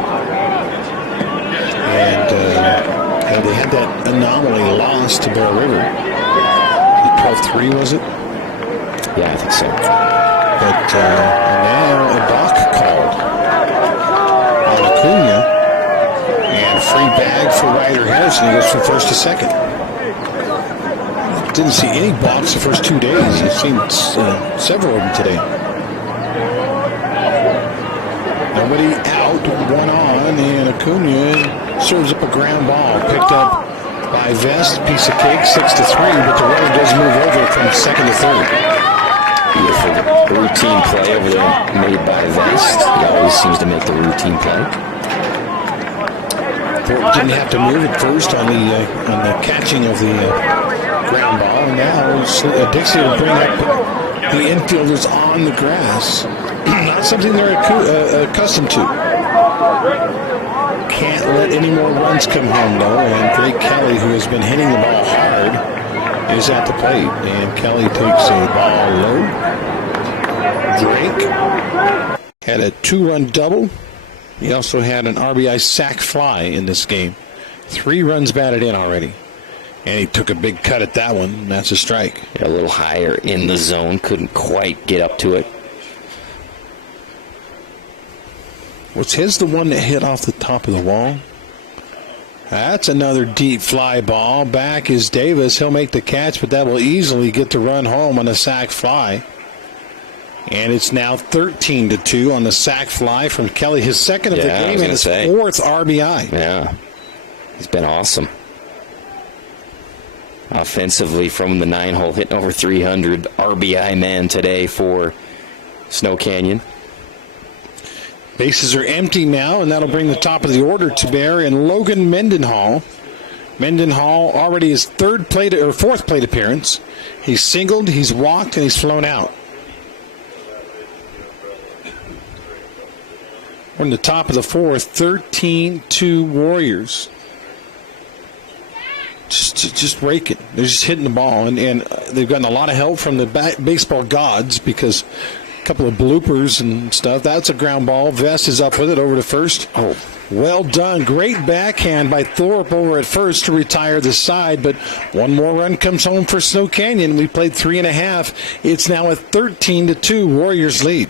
And they had that anomaly loss to Bear River. 12-3, was it? Yeah, I think so. But now a balk called on Acuna, and free bag for Ryder Harrison. He goes from first to second. Didn't see any balks the first 2 days. You've seen several of them today. Nobody out, 1 on, and Acuna serves up a ground ball picked up by Vest, piece of cake, 6-3, but the runner does move over from second to third. Beautiful routine play over there made by Vest. He always seems to make the routine play. Thorpe didn't have to move at first on the catching of the ground ball, and now Dixie will bring up the infielders on the grass. Not something they're accustomed to. Can't let any more runs come home, though, and Drake Kelly, who has been hitting the ball hard, is at the plate, and Kelly takes a ball low. Drake had a 2-run double. He also had an RBI sac fly in this game. 3 runs batted in already, and he took a big cut at that one, and that's a strike. A little higher in the zone, couldn't quite get up to it. Was his the one that hit off the top of the wall? That's another deep fly ball. Back is Davis. He'll make the catch, but that will easily get the run home on a sac fly. And it's now 13-2 on the sac fly from Kelly. His second of the game and his 4th RBI. Yeah, he's been awesome. Offensively from the 9-hole, hitting over 300. RBI man today for Snow Canyon. Bases are empty now, and that'll bring the top of the order to bear in Logan Mendenhall. Mendenhall already his 4th plate appearance. He's singled, he's walked, and he's flown out. We're in the top of the 4th, 13-2 Warriors. Just raking. They're just hitting the ball, and they've gotten a lot of help from the baseball gods because couple of bloopers and stuff. That's a ground ball. Vest is up with it over to first. Oh, well done. Great backhand by Thorpe over at first to retire the side, but one more run comes home for Snow Canyon. We played 3.5. It's now a 13-2 Warriors lead.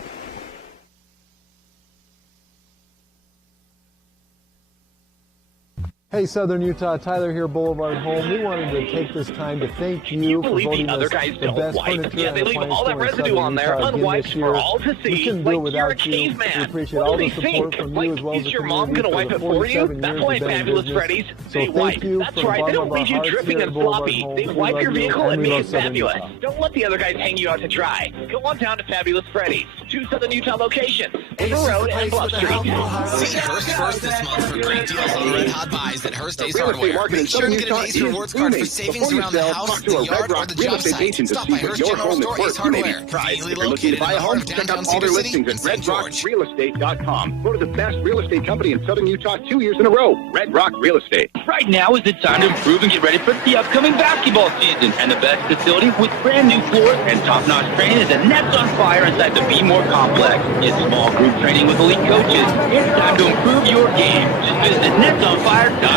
Hey, Southern Utah, Tyler here, Boulevard Home. We wanted to take this time to thank you for voting us the best furniture Yeah, they and leave appliance all that store in residue Southern on there, Utah again unwiped this for year. all to see. We couldn't do Like it without you're a you. caveman. We appreciate What all do the they support think? from Like, you as well as is the your mom community gonna wipe for it the for you? 47 That's years why we've been in Fabulous business. Freddy's, So they thank wipe. you That's from right, the they bottom don't of leave you our hearts dripping here and at Boulevard sloppy. Home. They We wipe love your you, vehicle and and we make love it Southern fabulous. Utah. Don't let the other guys hang you out to dry. Go on down to Fabulous Freddy's, 2 Southern Utah locations, River Road and Bluff Street. See Hearst first this month for great deals on red hot buys at Hearst Ace Hardware. Make sure to get an Ace Rewards card for savings around the house, the yard, or the job site. Stop by Hearst General Store Ace Hardware, conveniently located in the heart of downtown Cedar City and St. George. RedRockRealestate.com. Voted the best real estate company in Southern Utah 2 years in a row. Red Rock Real Estate. Right now is the time to improve and get ready for the upcoming basketball season. And the best facility with brand new floors and top-notch training is the Nets on Fire inside the Be More Complex. Get small group training with elite coaches. It's time to improve your game. Just visit netsonfire.org.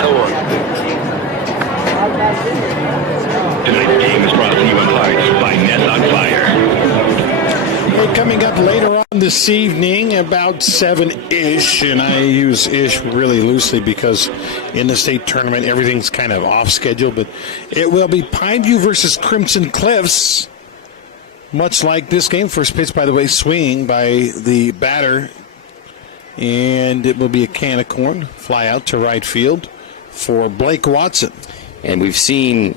Tonight's game is brought to you in part by Nets on Fire. Hey, coming up later on this evening, about 7-ish, and I use ish really loosely because in the state tournament everything's kind of off schedule, but it will be Pineview versus Crimson Cliffs. Much like this game, first pitch, by the way, swinging by the batter, and it will be a can of corn, fly out to right field for Blake Watson. And we've seen,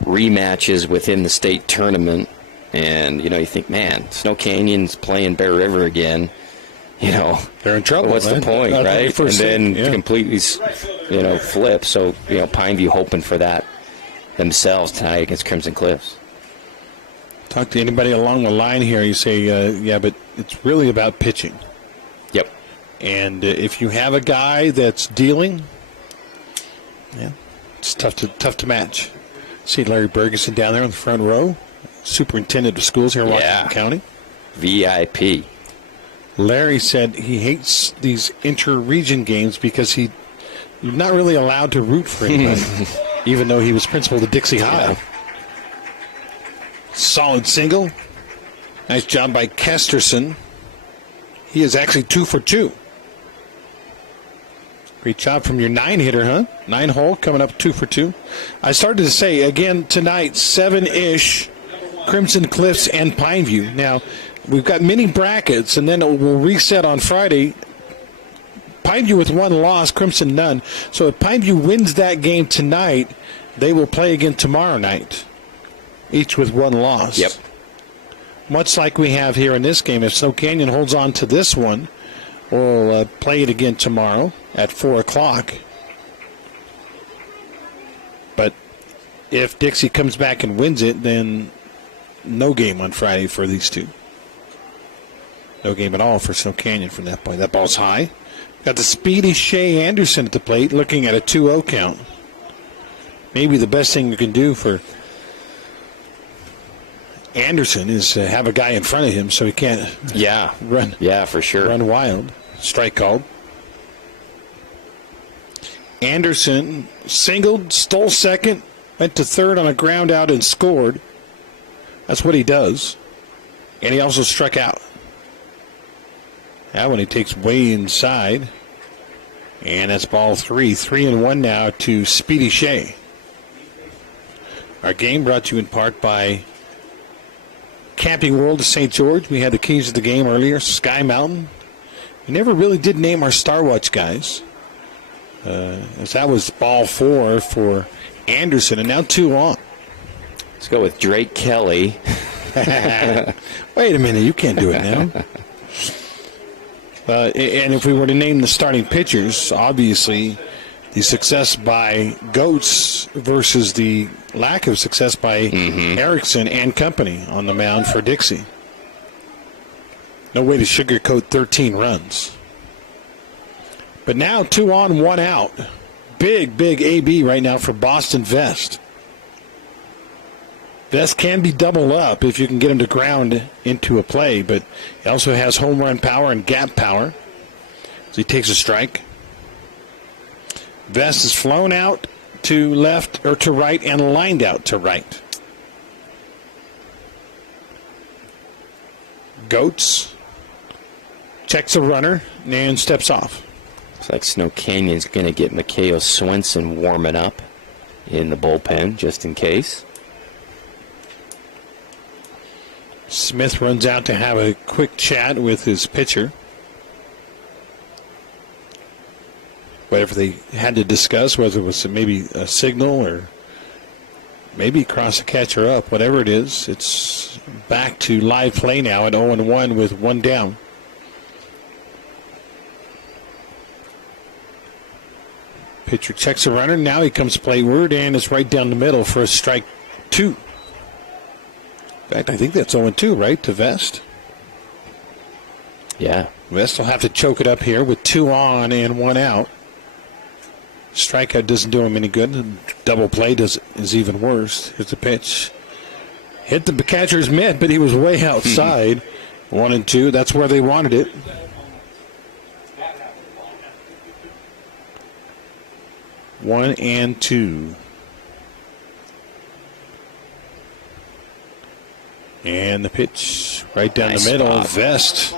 rematches within the state tournament, and, you think, man, Snow Canyon's playing Bear River again. They're in trouble. What's right? the point, right? And then completely, flip. So, Pineview hoping for that themselves tonight against Crimson Cliffs. Talk to anybody along the line here, you say, yeah, but it's really about pitching. Yep. And if you have a guy that's dealing, yeah, it's tough to match. See Larry Bergeson down there in the front row, superintendent of schools here in Washington County. VIP. Larry said he hates these inter-region games because he's not really allowed to root for anybody, even though he was principal of Dixie High. Solid single. Nice job by Kesterson. He is actually 2 for 2. Great job from your 9-hitter, huh? 9-hole coming up 2 for 2. I started to say, again, tonight, 7-ish, Crimson Cliffs and Pineview. Now, we've got mini brackets, and then we'll reset on Friday. Pineview with 1 loss, Crimson none. So if Pineview wins that game tonight, they will play again tomorrow night, each with 1 loss. Yep. Much like we have here in this game. If Snow Canyon holds on to this one, we'll play it again tomorrow at 4 o'clock. But if Dixie comes back and wins it, then no game on Friday for these two. No game at all for Snow Canyon from that point. That ball's high. Got the speedy Shea Anderson at the plate, looking at a 2-0 count. Maybe the best thing you can do for Anderson is have a guy in front of him so he can't run. Yeah, for sure. Run wild. Strike called. Anderson singled, stole second, went to third on a ground out and scored. That's what he does. And he also struck out. That one he takes way inside. And that's ball 3. 3-1 now to Speedy Shea. Our game brought to you in part by Camping World of St. George. We had the keys to the game earlier. Sky Mountain. We never really did name our Star Watch guys. As that was ball 4 for Anderson, and now 2 on. Let's go with Drake Kelly. Wait a minute, you can't do it now. And if we were to name the starting pitchers, obviously the success by Goats versus the lack of success by Erickson and company on the mound for Dixie. No way to sugarcoat 13 runs. But now 2 on, 1 out. Big AB right now for Boston Vest. Vest can be double up if you can get him to ground into a play, but he also has home run power and gap power. So he takes a strike. Vest is flown out to left or to right and lined out to right. Goats checks a runner and steps off. Looks like Snow Canyon's going to get Mikhail Swenson warming up in the bullpen just in case. Smith runs out to have a quick chat with his pitcher. Whatever they had to discuss, whether it was maybe a signal or maybe cross the catcher up, whatever it is, it's back to live play now at 0-1 with one down. Pitcher checks a runner. Now he comes playward and it's right down the middle for a strike 2. In fact, I think that's 0-2, right, to Vest? Yeah. Vest will have to choke it up here with 2 on and 1 out. Strikeout doesn't do him any good. Double play is even worse. Here's the pitch. Hit the catcher's mitt, but he was way outside. 1-2. That's where they wanted it. One and two. And the pitch right down the middle. Vest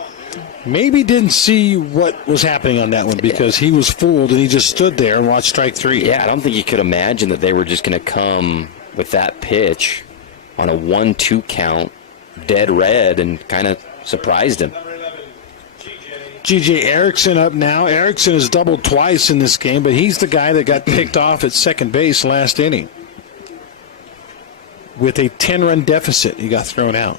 maybe didn't see what was happening on that one because he was fooled and he just stood there and watched strike 3. Yeah, I don't think you could imagine that they were just going to come with that pitch on a 1-2 count, dead red, and kind of surprised him. G.J. Erickson up now. Erickson has doubled twice in this game, but he's the guy that got picked off at second base last inning. With a 10-run deficit, he got thrown out.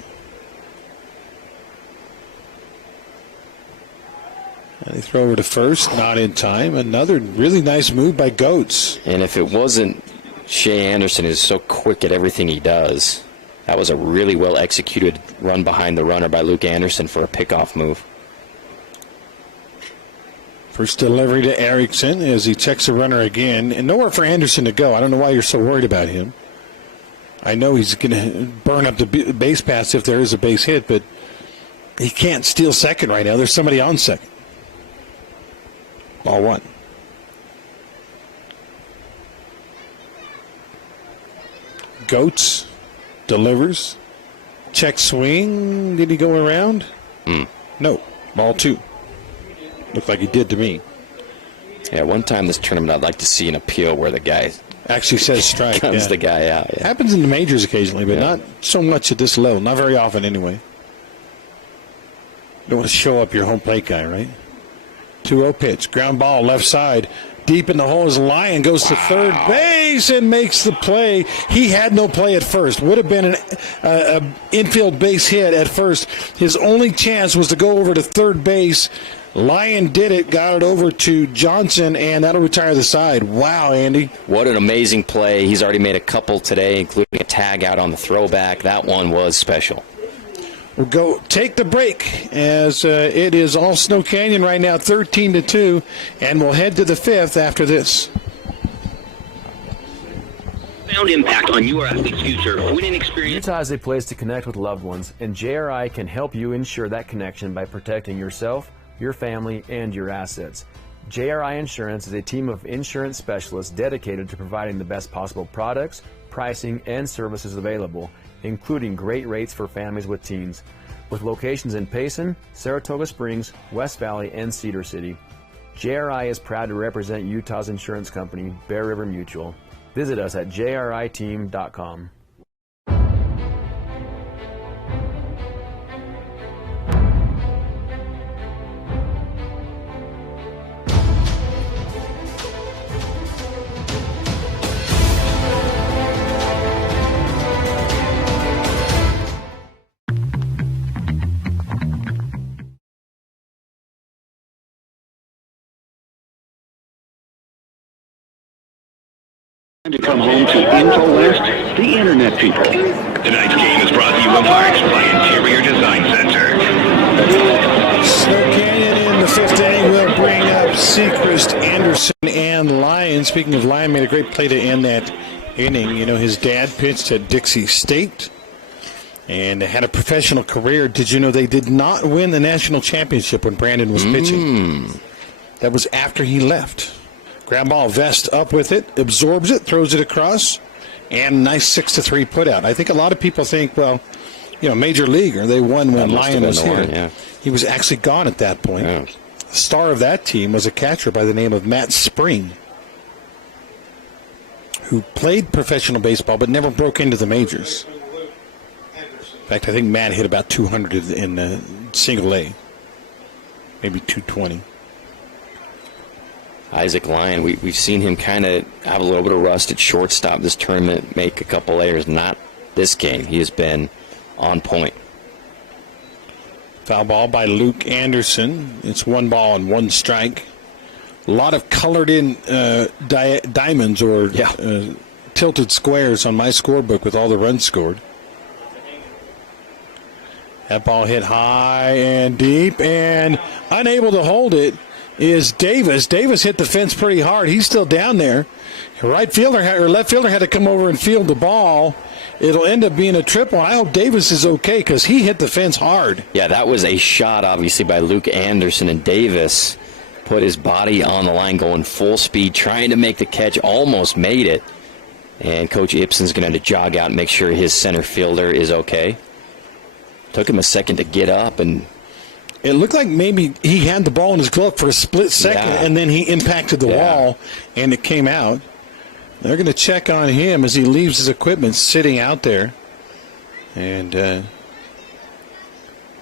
And they throw over to first, not in time. Another really nice move by Goats. And if it wasn't Shea Anderson is so quick at everything he does, that was a really well-executed run behind the runner by Luke Anderson for a pickoff move. First delivery to Erickson as he checks the runner again. And nowhere for Anderson to go. I don't know why you're so worried about him. I know he's going to burn up the base pass if there is a base hit, but he can't steal second right now. There's somebody on second. Ball 1. Goats delivers. Check swing. Did he go around? No. Ball 2. Looked like he did to me. Yeah, one time this tournament I'd like to see an appeal where the guy actually says strike. Comes the guy out. Yeah. Happens in the majors occasionally, but not so much at this level. Not very often anyway. You don't want to show up your home plate guy, right? 2-0 pitch. Ground ball left side. Deep in the hole as Lyon goes to third base and makes the play. He had no play at first. Would have been an infield base hit at first. His only chance was to go over to third base. Lyon did it, got it over to Johnson, and that'll retire the side. Wow, Andy. What an amazing play. He's already made a couple today, including a tag out on the throwback. That one was special. We'll go take the break as it is all Snow Canyon right now, 13-2, and we'll head to the 5th after this. Profound impact on your athlete's future. Winning experience. Utah is a place to connect with loved ones, and JRI can help you ensure that connection by protecting yourself, your family, and your assets. JRI Insurance is a team of insurance specialists dedicated to providing the best possible products, pricing, and services available, including great rates for families with teens. With locations in Payson, Saratoga Springs, West Valley, and Cedar City, JRI is proud to represent Utah's insurance company, Bear River Mutual. Visit us at jriteam.com. To come home to InfoWest, the internet people. Tonight's game is brought to you in part by Interior Design Center. Snow Canyon in the 5th inning will bring up Sechrist, Anderson, and Lyon. Speaking of Lyon, made a great play to end that inning. You know, his dad pitched at Dixie State and had a professional career. Did you know they did not win the national championship when Brandon was pitching? That was after he left. Ground ball, Vest up with it, absorbs it, throws it across, and nice 6-3 put out. I think a lot of people think, well, you know, major leaguer, they won when Lyon was here. Yeah. He was actually gone at that point. Yeah. The star of that team was a catcher by the name of Matt Spring, who played professional baseball but never broke into the majors. In fact, I think Matt hit about 200 in single A, maybe 220. Isaac Lyon, we've seen him kind of have a little bit of rust at shortstop this tournament, make a couple errors. Not this game. He has been on point. Foul ball by Luke Anderson. It's 1 ball and 1 strike. A lot of colored-in diamonds or tilted squares on my scorebook with all the runs scored. That ball hit high and deep, and unable to hold it is Davis. Davis hit the fence pretty hard. He's still down there. Left fielder had to come over and field the ball. It'll end up being a triple. I hope Davis is okay because he hit the fence hard. Yeah, that was a shot, obviously, by Luke Anderson, and Davis put his body on the line going full speed, trying to make the catch, almost made it. And Coach Ibsen's going to jog out and make sure his center fielder is okay. Took him a second to get up, and it looked like maybe he had the ball in his glove for a split second, and then he impacted the wall, and it came out. They're going to check on him as he leaves his equipment sitting out there. And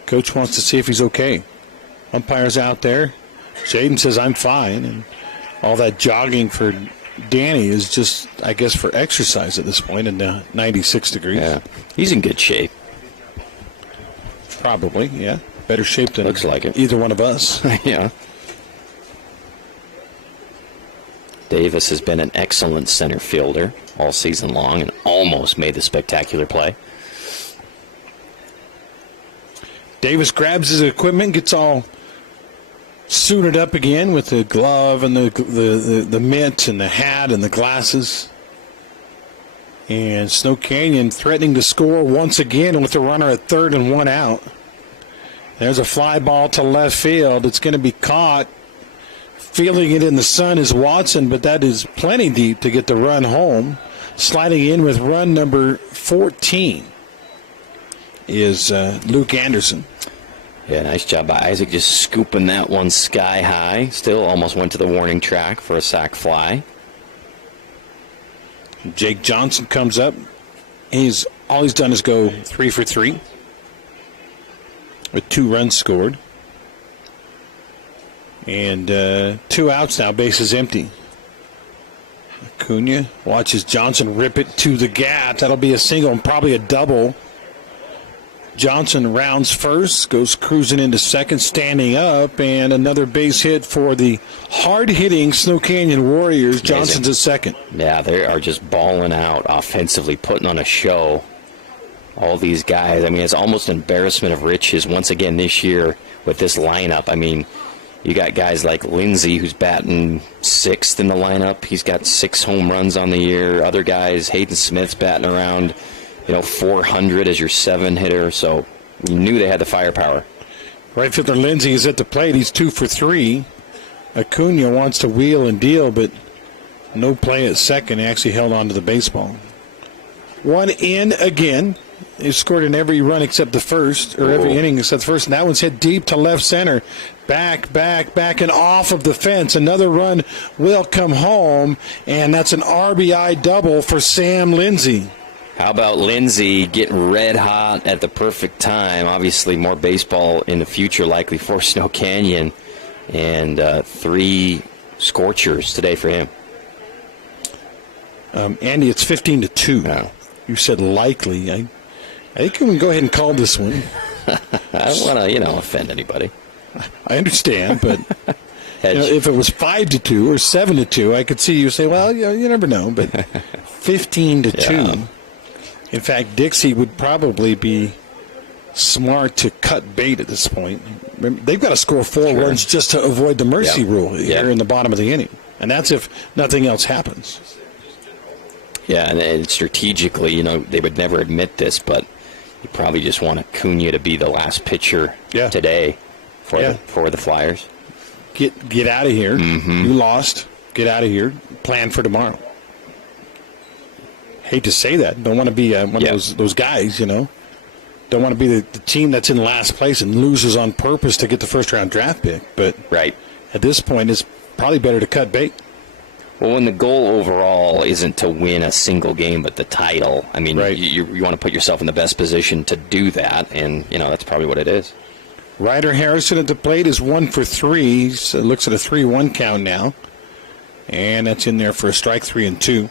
Coach wants to see if he's okay. Umpire's out there. Jaden says, I'm fine. And all that jogging for Danny is just, I guess, for exercise at this point in 96 degrees. Yeah, he's in good shape. Probably, yeah. Better shape than looks like it. Either one of us. Yeah. Davis has been an excellent center fielder all season long and almost made the spectacular play. Davis grabs his equipment, gets all suited up again with the glove and the mitt and the hat and the glasses. And Snow Canyon threatening to score once again with the runner at third and 1 out. There's a fly ball to left field. It's going to be caught. Fielding it in the sun is Watson, but that is plenty deep to get the run home. Sliding in with run number 14 is Luke Anderson. Yeah, nice job by Isaac just scooping that one sky high. Still almost went to the warning track for a sac fly. Jake Johnson comes up. All he's done is go 3 for 3 with 2 runs scored. And 2 outs now, bases empty. Acuna watches Johnson rip it to the gap. That'll be a single and probably a double. Johnson rounds first, goes cruising into second, standing up, and another base hit for the hard-hitting Snow Canyon Warriors. Amazing. Johnson's at second. Yeah, they are just balling out offensively, putting on a show. All these guys, I mean, it's almost an embarrassment of riches once again this year with this lineup. I mean, you got guys like Lindsey, who's batting 6th in the lineup. He's got 6 home runs on the year. Other guys, Hayden Smith's batting around, 400 as your 7 hitter. So you knew they had the firepower. Right fielder Lindsey is at the plate. He's 2 for 3. Acuna wants to wheel and deal, but no play at second. He actually held on to the baseball. 1 in again. He scored in every run except the first, or every inning except the first, and that one's hit deep to left center. Back, and off of the fence. Another run will come home, and that's an RBI double for Sam Lindsey. How about Lindsey getting red hot at the perfect time? Obviously, more baseball in the future likely for Snow Canyon, and 3 scorchers today for him. Andy, it's 15-2. No. You said likely. I think we can go ahead and call this one. I don't want to, offend anybody. I understand, but if it was 5-2 or 7-2, I could see you say, well, you never know. But 15-2. Yeah. In fact, Dixie would probably be smart to cut bait at this point. They've got to score 4 runs just to avoid the mercy rule here in the bottom of the inning, and that's if nothing else happens. Yeah, and strategically, they would never admit this, but you probably just want Acuna to be the last pitcher today for the Flyers. Get out of here. Mm-hmm. You lost. Get out of here. Plan for tomorrow. Hate to say that. Don't want to be one of those guys, Don't want to be the team that's in last place and loses on purpose to get the first-round draft pick. But at this point, it's probably better to cut bait. Well, when the goal overall isn't to win a single game but the title, I mean, you want to put yourself in the best position to do that, and, that's probably what it is. Ryder Harrison at the plate is 1 for 3. So it looks at a 3-1 count now. And that's in there for a strike, 3-2.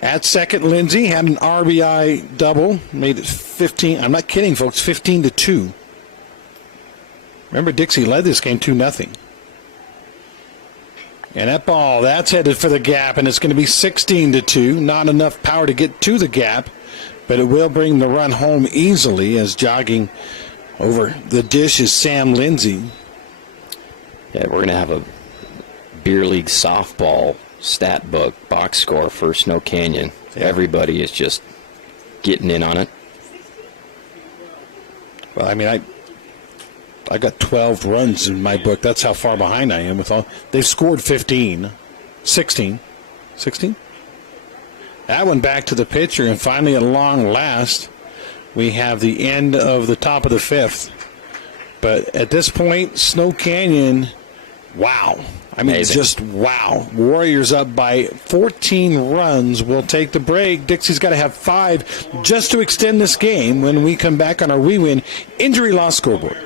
At second, Lindsay had an RBI double, made it 15. I'm not kidding, folks, 15-2. Remember, Dixie led this game 2-0. And that ball, that's headed for the gap, and it's going to be 16-2. Not enough power to get to the gap, but it will bring the run home easily as jogging over the dish is Sam Lindsay. Yeah, we're going to have a beer league softball stat book box score for Snow Canyon. Yeah. Everybody is just getting in on it. Well, I mean, I got 12 runs in my book. That's how far behind I am with all. They've scored 16. That one back to the pitcher, and finally, at long last, we have the end of the top of the fifth. But at this point, Snow Canyon, wow. I mean, amazing. Just wow. Warriors up by 14 runs. We'll take the break. Dixie's got to have 5 just to extend this game when we come back on our We Win Injury Loss Scoreboard.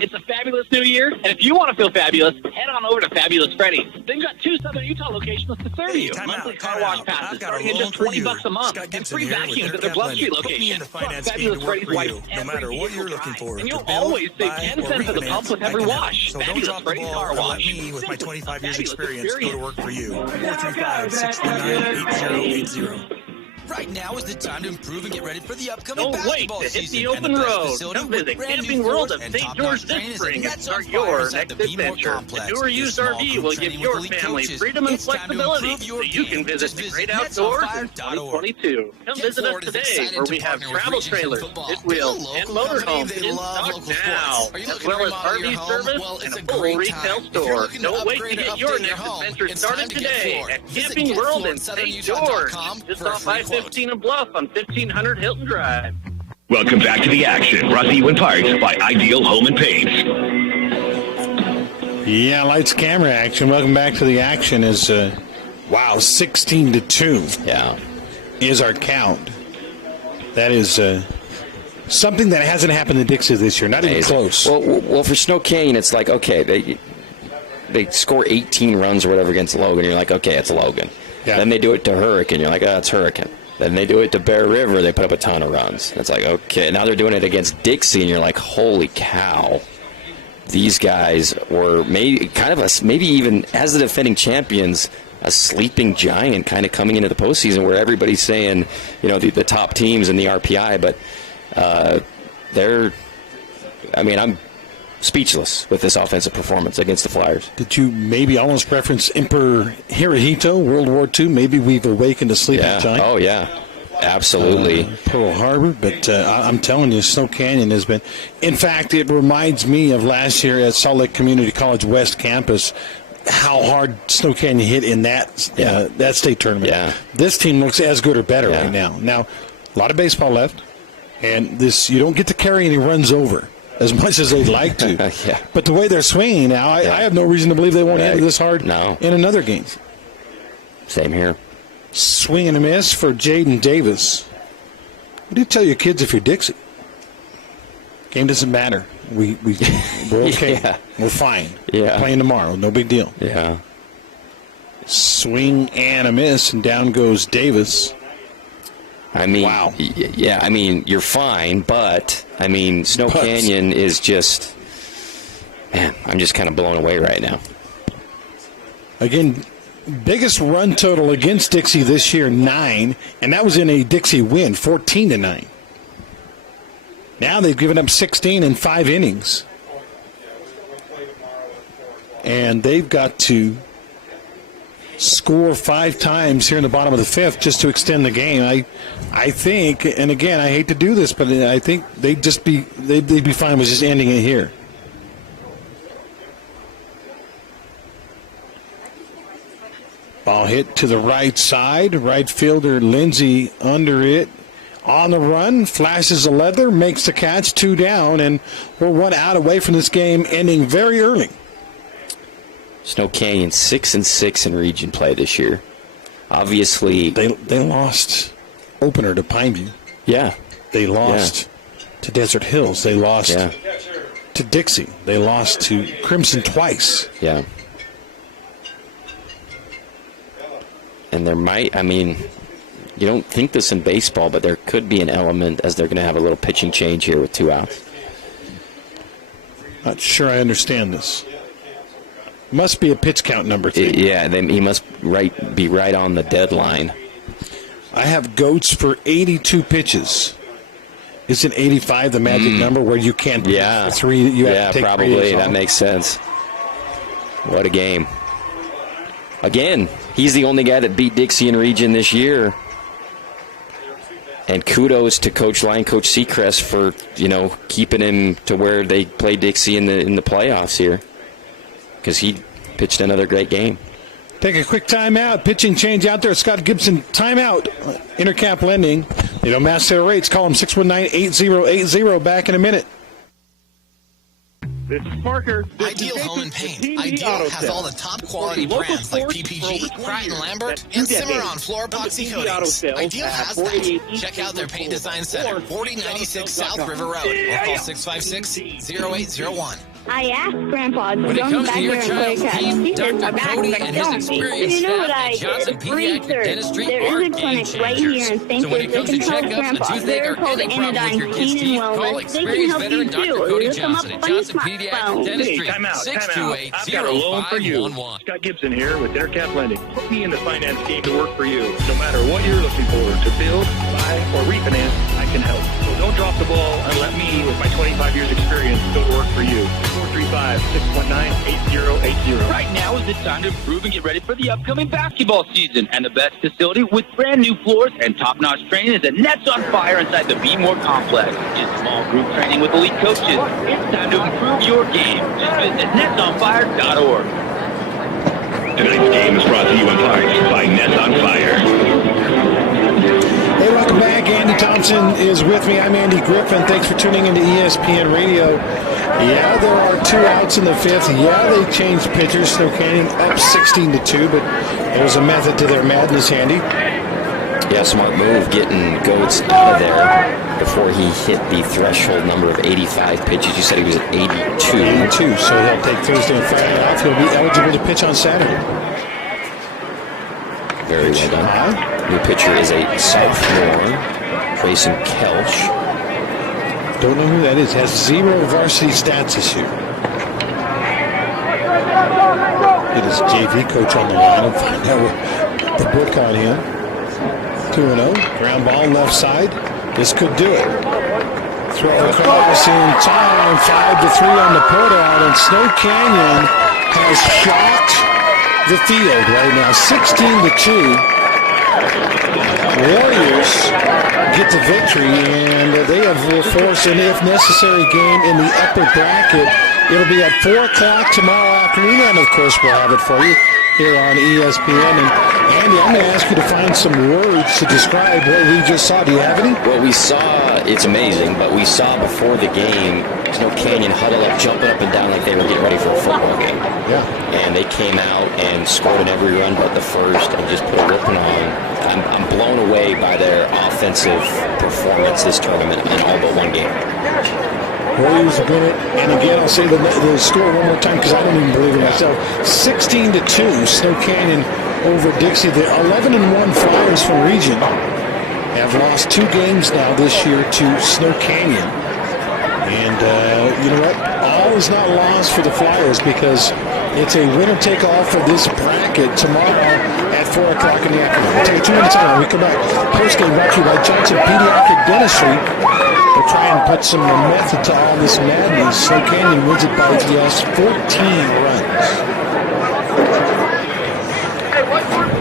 It's a fabulous new year, and if you want to feel fabulous, head on over to Fabulous Freddy's. They've got 2 Southern Utah locations to serve you. Monthly car wash passes starting at just $20 a month, and free vacuums at their Bluff Street location. Fabulous Freddy's wipes no matter what you're looking for. And you'll always save 10 cents at the pump with every wash. So Fabulous Freddy's Car Wash. Let me, with my 25 years experience, go to work for you. 435-639-8080. Right now is the time to improve and get ready for the upcoming Don't wait basketball to hit season. the open road. Come visit Camping World of St. George this spring and start your next adventure. The newer used RV will give your family freedom and flexibility so you can visit the great outdoors in 2022. Come visit us today where we have travel trailers, fifth wheels, and motorhomes in stock now, as well as RV service and a full retail store. Don't wait to get your next adventure started today at Camping World in St. George, just off I-15 and Bluff on 1500 Hilton Drive. Welcome back to the action, brought to you in part by Ideal Home and Paint. Yeah, lights, camera action. Welcome back to the action. Is 16-2. Yeah, is our count. That is something that hasn't happened to Dixie this year. Not even close. Well, for Snow Canyon, it's like, okay, they score 18 runs or whatever against Logan. You're like, okay, it's Logan. Yeah. Then they do it to Hurricane. You're like, oh, it's Hurricane. Then they do it to Bear River. They put up a ton of runs. It's like, okay. Now they're doing it against Dixie, and you're like, holy cow. These guys were maybe even as the defending champions, a sleeping giant kind of coming into the postseason where everybody's saying, the top teams in the RPI, but I'm speechless with this offensive performance against the Flyers. Did you maybe almost reference Emperor Hirohito, World War II? Maybe we've awakened a sleeping giant. Oh, yeah. Absolutely. Pearl Harbor, but I'm telling you, Snow Canyon has been. In fact, it reminds me of last year at Salt Lake Community College West Campus, how hard Snow Canyon hit in that state tournament. Yeah. This team looks as good or better right now. Now, a lot of baseball left, and you don't get to carry any runs over as much as they'd like to. Yeah. But the way they're swinging now, I have no reason to believe they won't hit it this hard in another game. Same here. Swing and a miss for Jaden Davis. What do you tell your kids if you're Dixie? Game doesn't matter. We're okay. Yeah. We're fine. Yeah. Playing tomorrow. No big deal. Yeah. Swing and a miss, and down goes Davis. Wow. Yeah, you're fine, but, Snow Canyon is just, man, I'm just kind of blown away right now. Again, biggest run total against Dixie this year, 9, and that was in a Dixie win, 14-9. Now they've given up 16 in 5 innings. And they've got to score 5 times here in the bottom of the 5th just to extend the game. I think, and again, I hate to do this, but I think they'd be fine with just ending it here. Ball hit to the right side. Right fielder Lindsey under it. On the run, flashes a leather, makes the catch, 2 down, and we're 1 out away from this game ending very early. Snow Canyon 6-6 in region play this year. Obviously, they lost opener to Pineview. Yeah. They lost to Desert Hills. They lost to Dixie. They lost to Crimson twice. Yeah. And there might, you don't think this in baseball, but there could be an element as they're going to have a little pitching change here with 2 outs. Not sure I understand this. Must be a pitch count number thing. Yeah, he must be right on the deadline. I have goats for 82 pitches. Isn't 85 the magic number where you can't pick 3? You have to take probably. That makes sense. What a game. Again, he's the only guy that beat Dixie in region this year. And kudos to Coach Line, Coach Seacrest for, keeping him to where they play Dixie in the playoffs here. Because he pitched another great game. Take a quick timeout. Pitching change out there. Scott Gibson, timeout. Intercap Lending. They don't match their rates. Call them 619-8080. Back in a minute. This is Parker. Ideal Home and Paint. Ideal has all the top quality brands like PPG, Pratt & Lambert, and Cimarron Floor Epoxy Coatings. Ideal has that. Check out their paint design center, 4096 South River Road, or call 656-0801. I asked Grandpa to When it come comes back to your here and play child's catch. team, He said, Dr. "I'm Cody back, and but his don't." experienced You know what staff I at Johnson did? Pediatric Research. Dentistry There are is a game clinic right changers. here in St. So when it Louis comes that to can help checkups, a Grandpa. toothache, They're or called any problem with Anodyne your Pain kid's and teeth, call Wellness. They can experienced help you veteran Dr. too. Cody It'll come Johnson up at on your Johnson Pediatric smartphone. Dentistry, Hey, time out. I've 628-0511. got a loan for you. Scott Gibson here with Intercap Lending. Put me in the finance game to work for you. No matter what you're looking for, to build, buy, or refinance, I can help. So don't drop the ball and let me, with my 25 years experience, go to work for you. 435-619-8080. Right now is the time to improve and get ready for the upcoming basketball season. And the best facility with brand new floors and top-notch training is the Nets on Fire inside the Be More Complex. It's small group training with elite coaches. It's time to improve your game. Just visit netsonfire.org. Tonight's game is brought to you in part by Nets on Fire. Hey, welcome back. Andy Thompson is with me. I'm Andy Griffin. Thanks for tuning into ESPN Radio. Yeah, there are 2 outs in the 5th. Yeah, they changed pitchers. Snow Canyon up 16-2, but there was a method to their madness, Andy. Yeah, smart move getting Goetz out of there before he hit the threshold number of 85 pitches. You said he was at 82. 82, so he'll take Thursday and Friday off. He'll be eligible to pitch on Saturday. Very well done. New pitcher is a sophomore, Grayson Kelch. Don't know who that is. Has 0 varsity stats this year. Get his JV coach on the line and find out what the book on him. 2-0. Ground ball left side. This could do it. Throw across in time. 5-3 on the put-out. And Snow Canyon has shocked the field right now. 16-2. Warriors get the victory, and they will force an if necessary game in the upper bracket. It'll be at 4 o'clock tomorrow afternoon, and of course we'll have it for you here on ESPN. And Andy, I'm going to ask you to find some words to describe what we just saw. Do you have any? What we saw, it's amazing, but we saw before the game, Snow Canyon huddled up, jumping up and down like they were getting ready for a football game. Yeah. And they came out and scored in every run but the first and just put a whooping on. I'm blown away by their offensive performance this tournament in all but one game. Warriors win it, and again, I'll say the score one more time because I don't even believe it myself. 16-2, Snow Canyon over Dixie. The 11-1 Flyers from region have lost 2 games now this year to Snow Canyon. And you know what? All is not lost for the Flyers because it's a winner-take-all for this bracket tomorrow at 4 o'clock in the afternoon. We'll take a 2-minute time when we come back. Post-game brought to you by Johnson Pediatric Dentistry. We'll try and put some method to all this madness. Snow Canyon wins it by just 14 runs.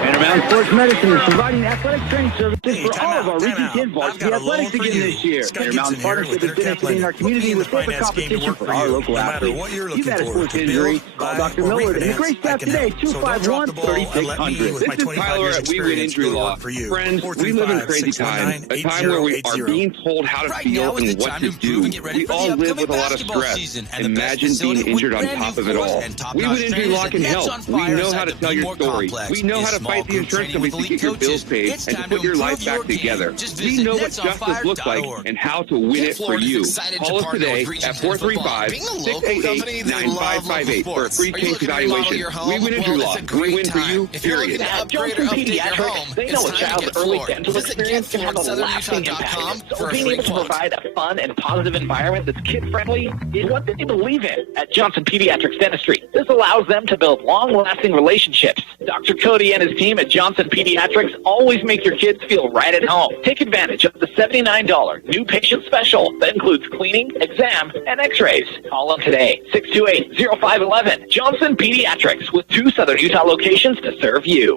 Intermountain Sports Medicine is providing athletic training services for all of our Reaching Kid Varsity athletics again this year. Intermountain Partnership is benefiting our community with safer competition for our local athletes. You've had a sports injury, call Dr. Millard and the great staff today, 251-3600. This is Tyler at We Win Injury Law. Friends, we live in a crazy time, a time where we are being told how to feel and what to do. We all live with a lot of stress. Imagine being injured on top of it all. We Win Injury Law can help. We know how to tell your story. We know how to fight the insurance companies to get your bills paid and to put your life back together. We know what justice looks like and how to win it for you. Call us today at 435-688-9558 for a free case evaluation. We Win Injury Law. We win for you, period. At Johnson Pediatrics, they know a child's early dental experience can have a lasting impact. So being able to provide a fun and positive environment that's kid-friendly is what they believe in at Johnson Pediatrics Dentistry. This allows them to build long-lasting relationships. Dr. Cody and his team at Johnson Pediatrics always make your kids feel right at home. Take advantage of the $79 new patient special that includes cleaning, exam, and x-rays. Call them today, 628-0511. Johnson Pediatrics, with 2 Southern Utah locations to serve you.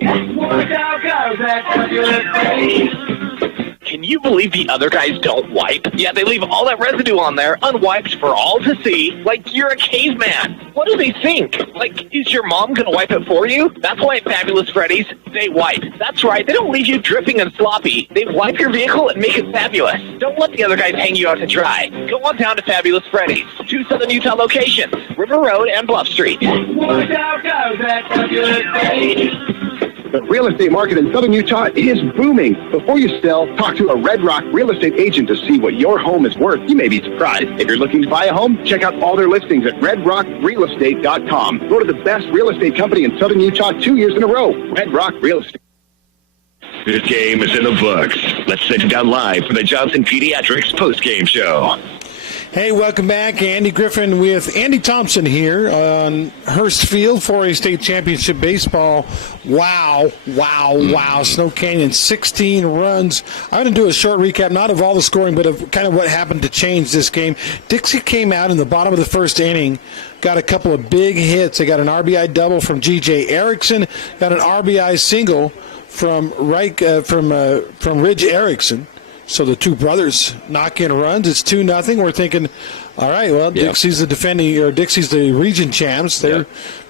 Can you believe the other guys don't wipe? Yeah, they leave all that residue on there unwiped for all to see, like you're a caveman. What do they think? Like, is your mom going to wipe it for you? That's why at Fabulous Freddy's, they wipe. That's right, they don't leave you dripping and sloppy. They wipe your vehicle and make it fabulous. Don't let the other guys hang you out to dry. Go on down to Fabulous Freddy's, 2 Southern Utah locations, River Road and Bluff Street. The real estate market in Southern Utah is booming. Before you sell, talk to a Red Rock real estate agent to see what your home is worth. You may be surprised. If you're looking to buy a home, check out all their listings at redrockrealestate.com. Go to the best real estate company in Southern Utah 2 years in a row, Red Rock Real Estate. This game is in the books. Let's send it down live for the Johnson Pediatrics postgame show. Hey, welcome back. Andy Griffin with Andy Thompson here on Hurst Field for a state championship baseball. Wow. Snow Canyon, 16 runs. I'm going to do a short recap, not of all the scoring, but of kind of what happened to change this game. Dixie came out in the bottom of the first inning, got a couple of big hits. They got an RBI double from G.J. Erickson, got an RBI single from Ridge Erickson. So the two brothers knock in runs. It's 2-0. We're thinking, all right, well, Dixie's the region champs. They're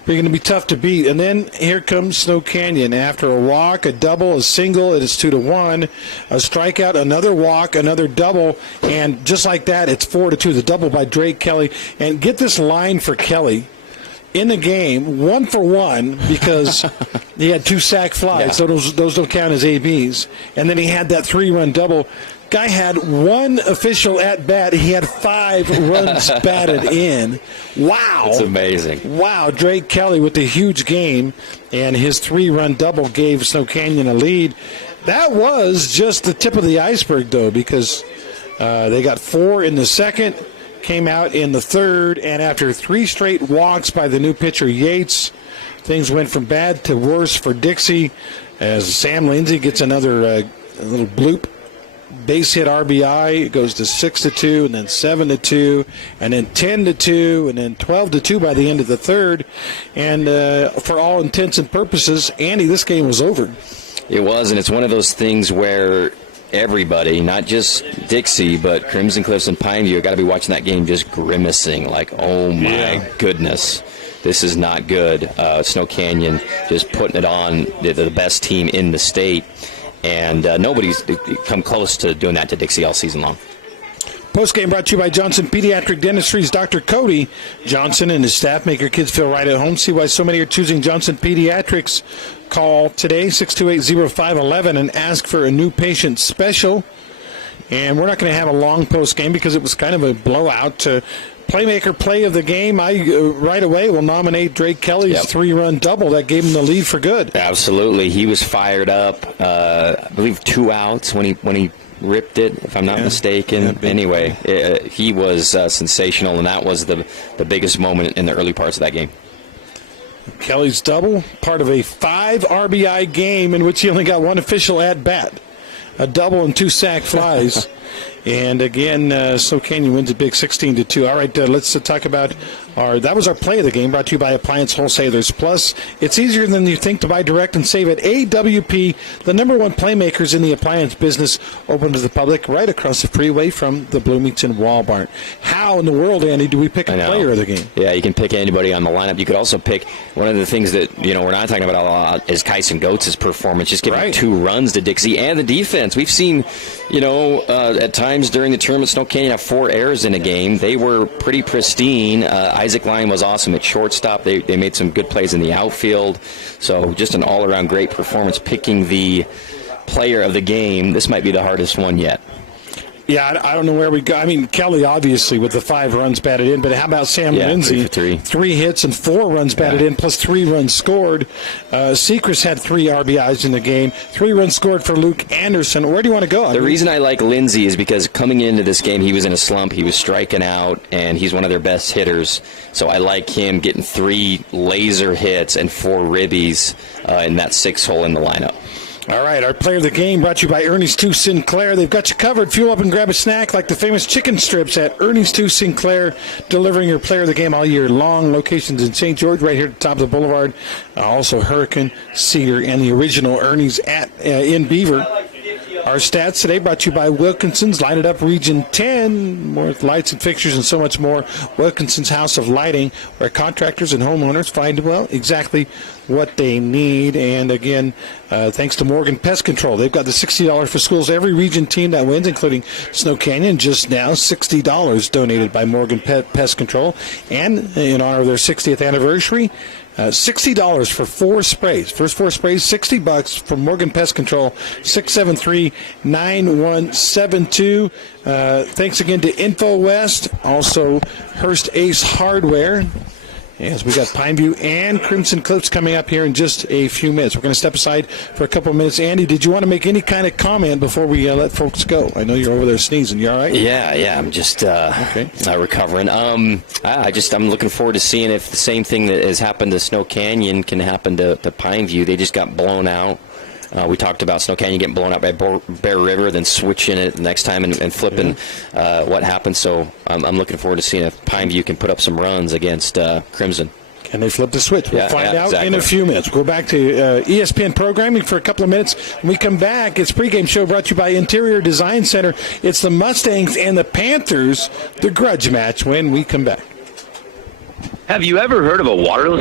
going to be tough to beat. And then here comes Snow Canyon. After a walk, a double, a single, it is 2-1. A strikeout, another walk, another double, and just like that, it's 4-2. The double by Drake Kelly. And get this line for Kelly. In the game, 1 for 1 because he had 2 sac flies, so those don't count as ABs. And then he had that 3-run double. Guy had 1 official at bat. He had 5 runs batted in. Wow. That's amazing. Wow, Drake Kelly with the huge game, and his 3-run double gave Snow Canyon a lead. That was just the tip of the iceberg, though, because they got 4 in the second. Came out in the third, and after 3 straight walks by the new pitcher Yates, things went from bad to worse for Dixie as Sam Lindsay gets another little bloop base hit RBI. It goes to 6-2, and then 7-2, and then 10-2, and then 12-2 by the end of the third. And for all intents and purposes, Andy, this game was over. It was, and it's one of those things where everybody, not just Dixie, but Crimson Cliffs and Pineview, got to be watching that game just grimacing like, oh my goodness, this is not good. Snow Canyon just putting it on the best team in the state, and nobody's come close to doing that to Dixie all season long. Postgame brought to you by Johnson Pediatric Dentistry's Dr. Cody Johnson and his staff make your kids feel right at home. See why so many are choosing Johnson Pediatrics. Call today, 628-0511, and ask for a new patient special. And we're not going to have a long postgame because it was kind of a blowout. Playmaker play of the game, I right away will nominate Drake Kelly's 3-run double. That gave him the lead for good. Absolutely. He was fired up. I believe 2 outs when he ripped it, if I'm not mistaken. Anyway, he was sensational, and that was the biggest moment in the early parts of that game. Kelly's double, part of a 5 RBI game in which he only got 1 official at bat. A double and 2 sac flies. And again, Snow Canyon wins a big 16-2. All right, let's talk about that was our play of the game, brought to you by Appliance Wholesalers. Plus, it's easier than you think to buy direct and save at AWP, the number one playmakers in the appliance business, open to the public right across the freeway from the Bloomington Walmart. How in the world, Andy, do we pick a player of the game? Yeah, you can pick anybody on the lineup. You could also pick one of the things that we're not talking about a lot is Kyson Goetz' performance, just giving 2 runs to Dixie and the defense. We've seen, at times during the tournament, Snow Canyon have 4 errors in a game. They were pretty pristine. Isaac Lyon was awesome at shortstop. They made some good plays in the outfield. So just an all-around great performance. Picking the player of the game, this might be the hardest one yet. Yeah, I don't know where we go. I mean, Kelly, obviously, with the 5 runs batted in, but how about Sam Lindsay? 3 hits and 4 runs batted in, plus 3 runs scored. Sechrist had 3 RBIs in the game. 3 runs scored for Luke Anderson. Where do you want to go? The reason I like Lindsay is because coming into this game, he was in a slump. He was striking out, and he's one of their best hitters. So I like him getting 3 laser hits and 4 ribbies in that 6-hole in the lineup. All right, our player of the game brought to you by Ernie's 2 Sinclair. They've got you covered. Fuel up and grab a snack like the famous chicken strips at Ernie's 2 Sinclair, delivering your player of the game all year long. Locations in St. George, right here at the top of the boulevard. Also Hurricane, Cedar, and the original Ernie's in Beaver. Our stats today brought to you by Wilkinson's. Light It Up Region 10. More lights and fixtures and so much more. Wilkinson's House of Lighting, where contractors and homeowners find, exactly what they need. And again, thanks to Morgan Pest Control. They've got the $60 for schools. Every region team that wins, including Snow Canyon, just now $60 donated by Morgan Pest Control. And in honor of their 60th anniversary, $60 for 4 sprays. First 4 sprays, $60 from Morgan Pest Control, 673-9172. Thanks again to InfoWest, also Hearst Ace Hardware. As we got Pineview and Crimson Cliffs coming up here in just a few minutes. We're going to step aside for a couple of minutes. Andy, did you want to make any kind of comment before we let folks go? I know you're over there sneezing. You all right? Yeah. I'm just recovering. I'm looking forward to seeing if the same thing that has happened to Snow Canyon can happen to Pineview. They just got blown out. We talked about Snow Canyon getting blown out by Bear River, then switching it the next time and flipping what happened. So I'm looking forward to seeing if Pineview can put up some runs against Crimson. Can they flip the switch? We'll find out in a few minutes. We'll go back to ESPN programming for a couple of minutes. When we come back, it's pregame show brought to you by Interior Design Center. It's the Mustangs and the Panthers, the grudge match when we come back. Have you ever heard of a waterless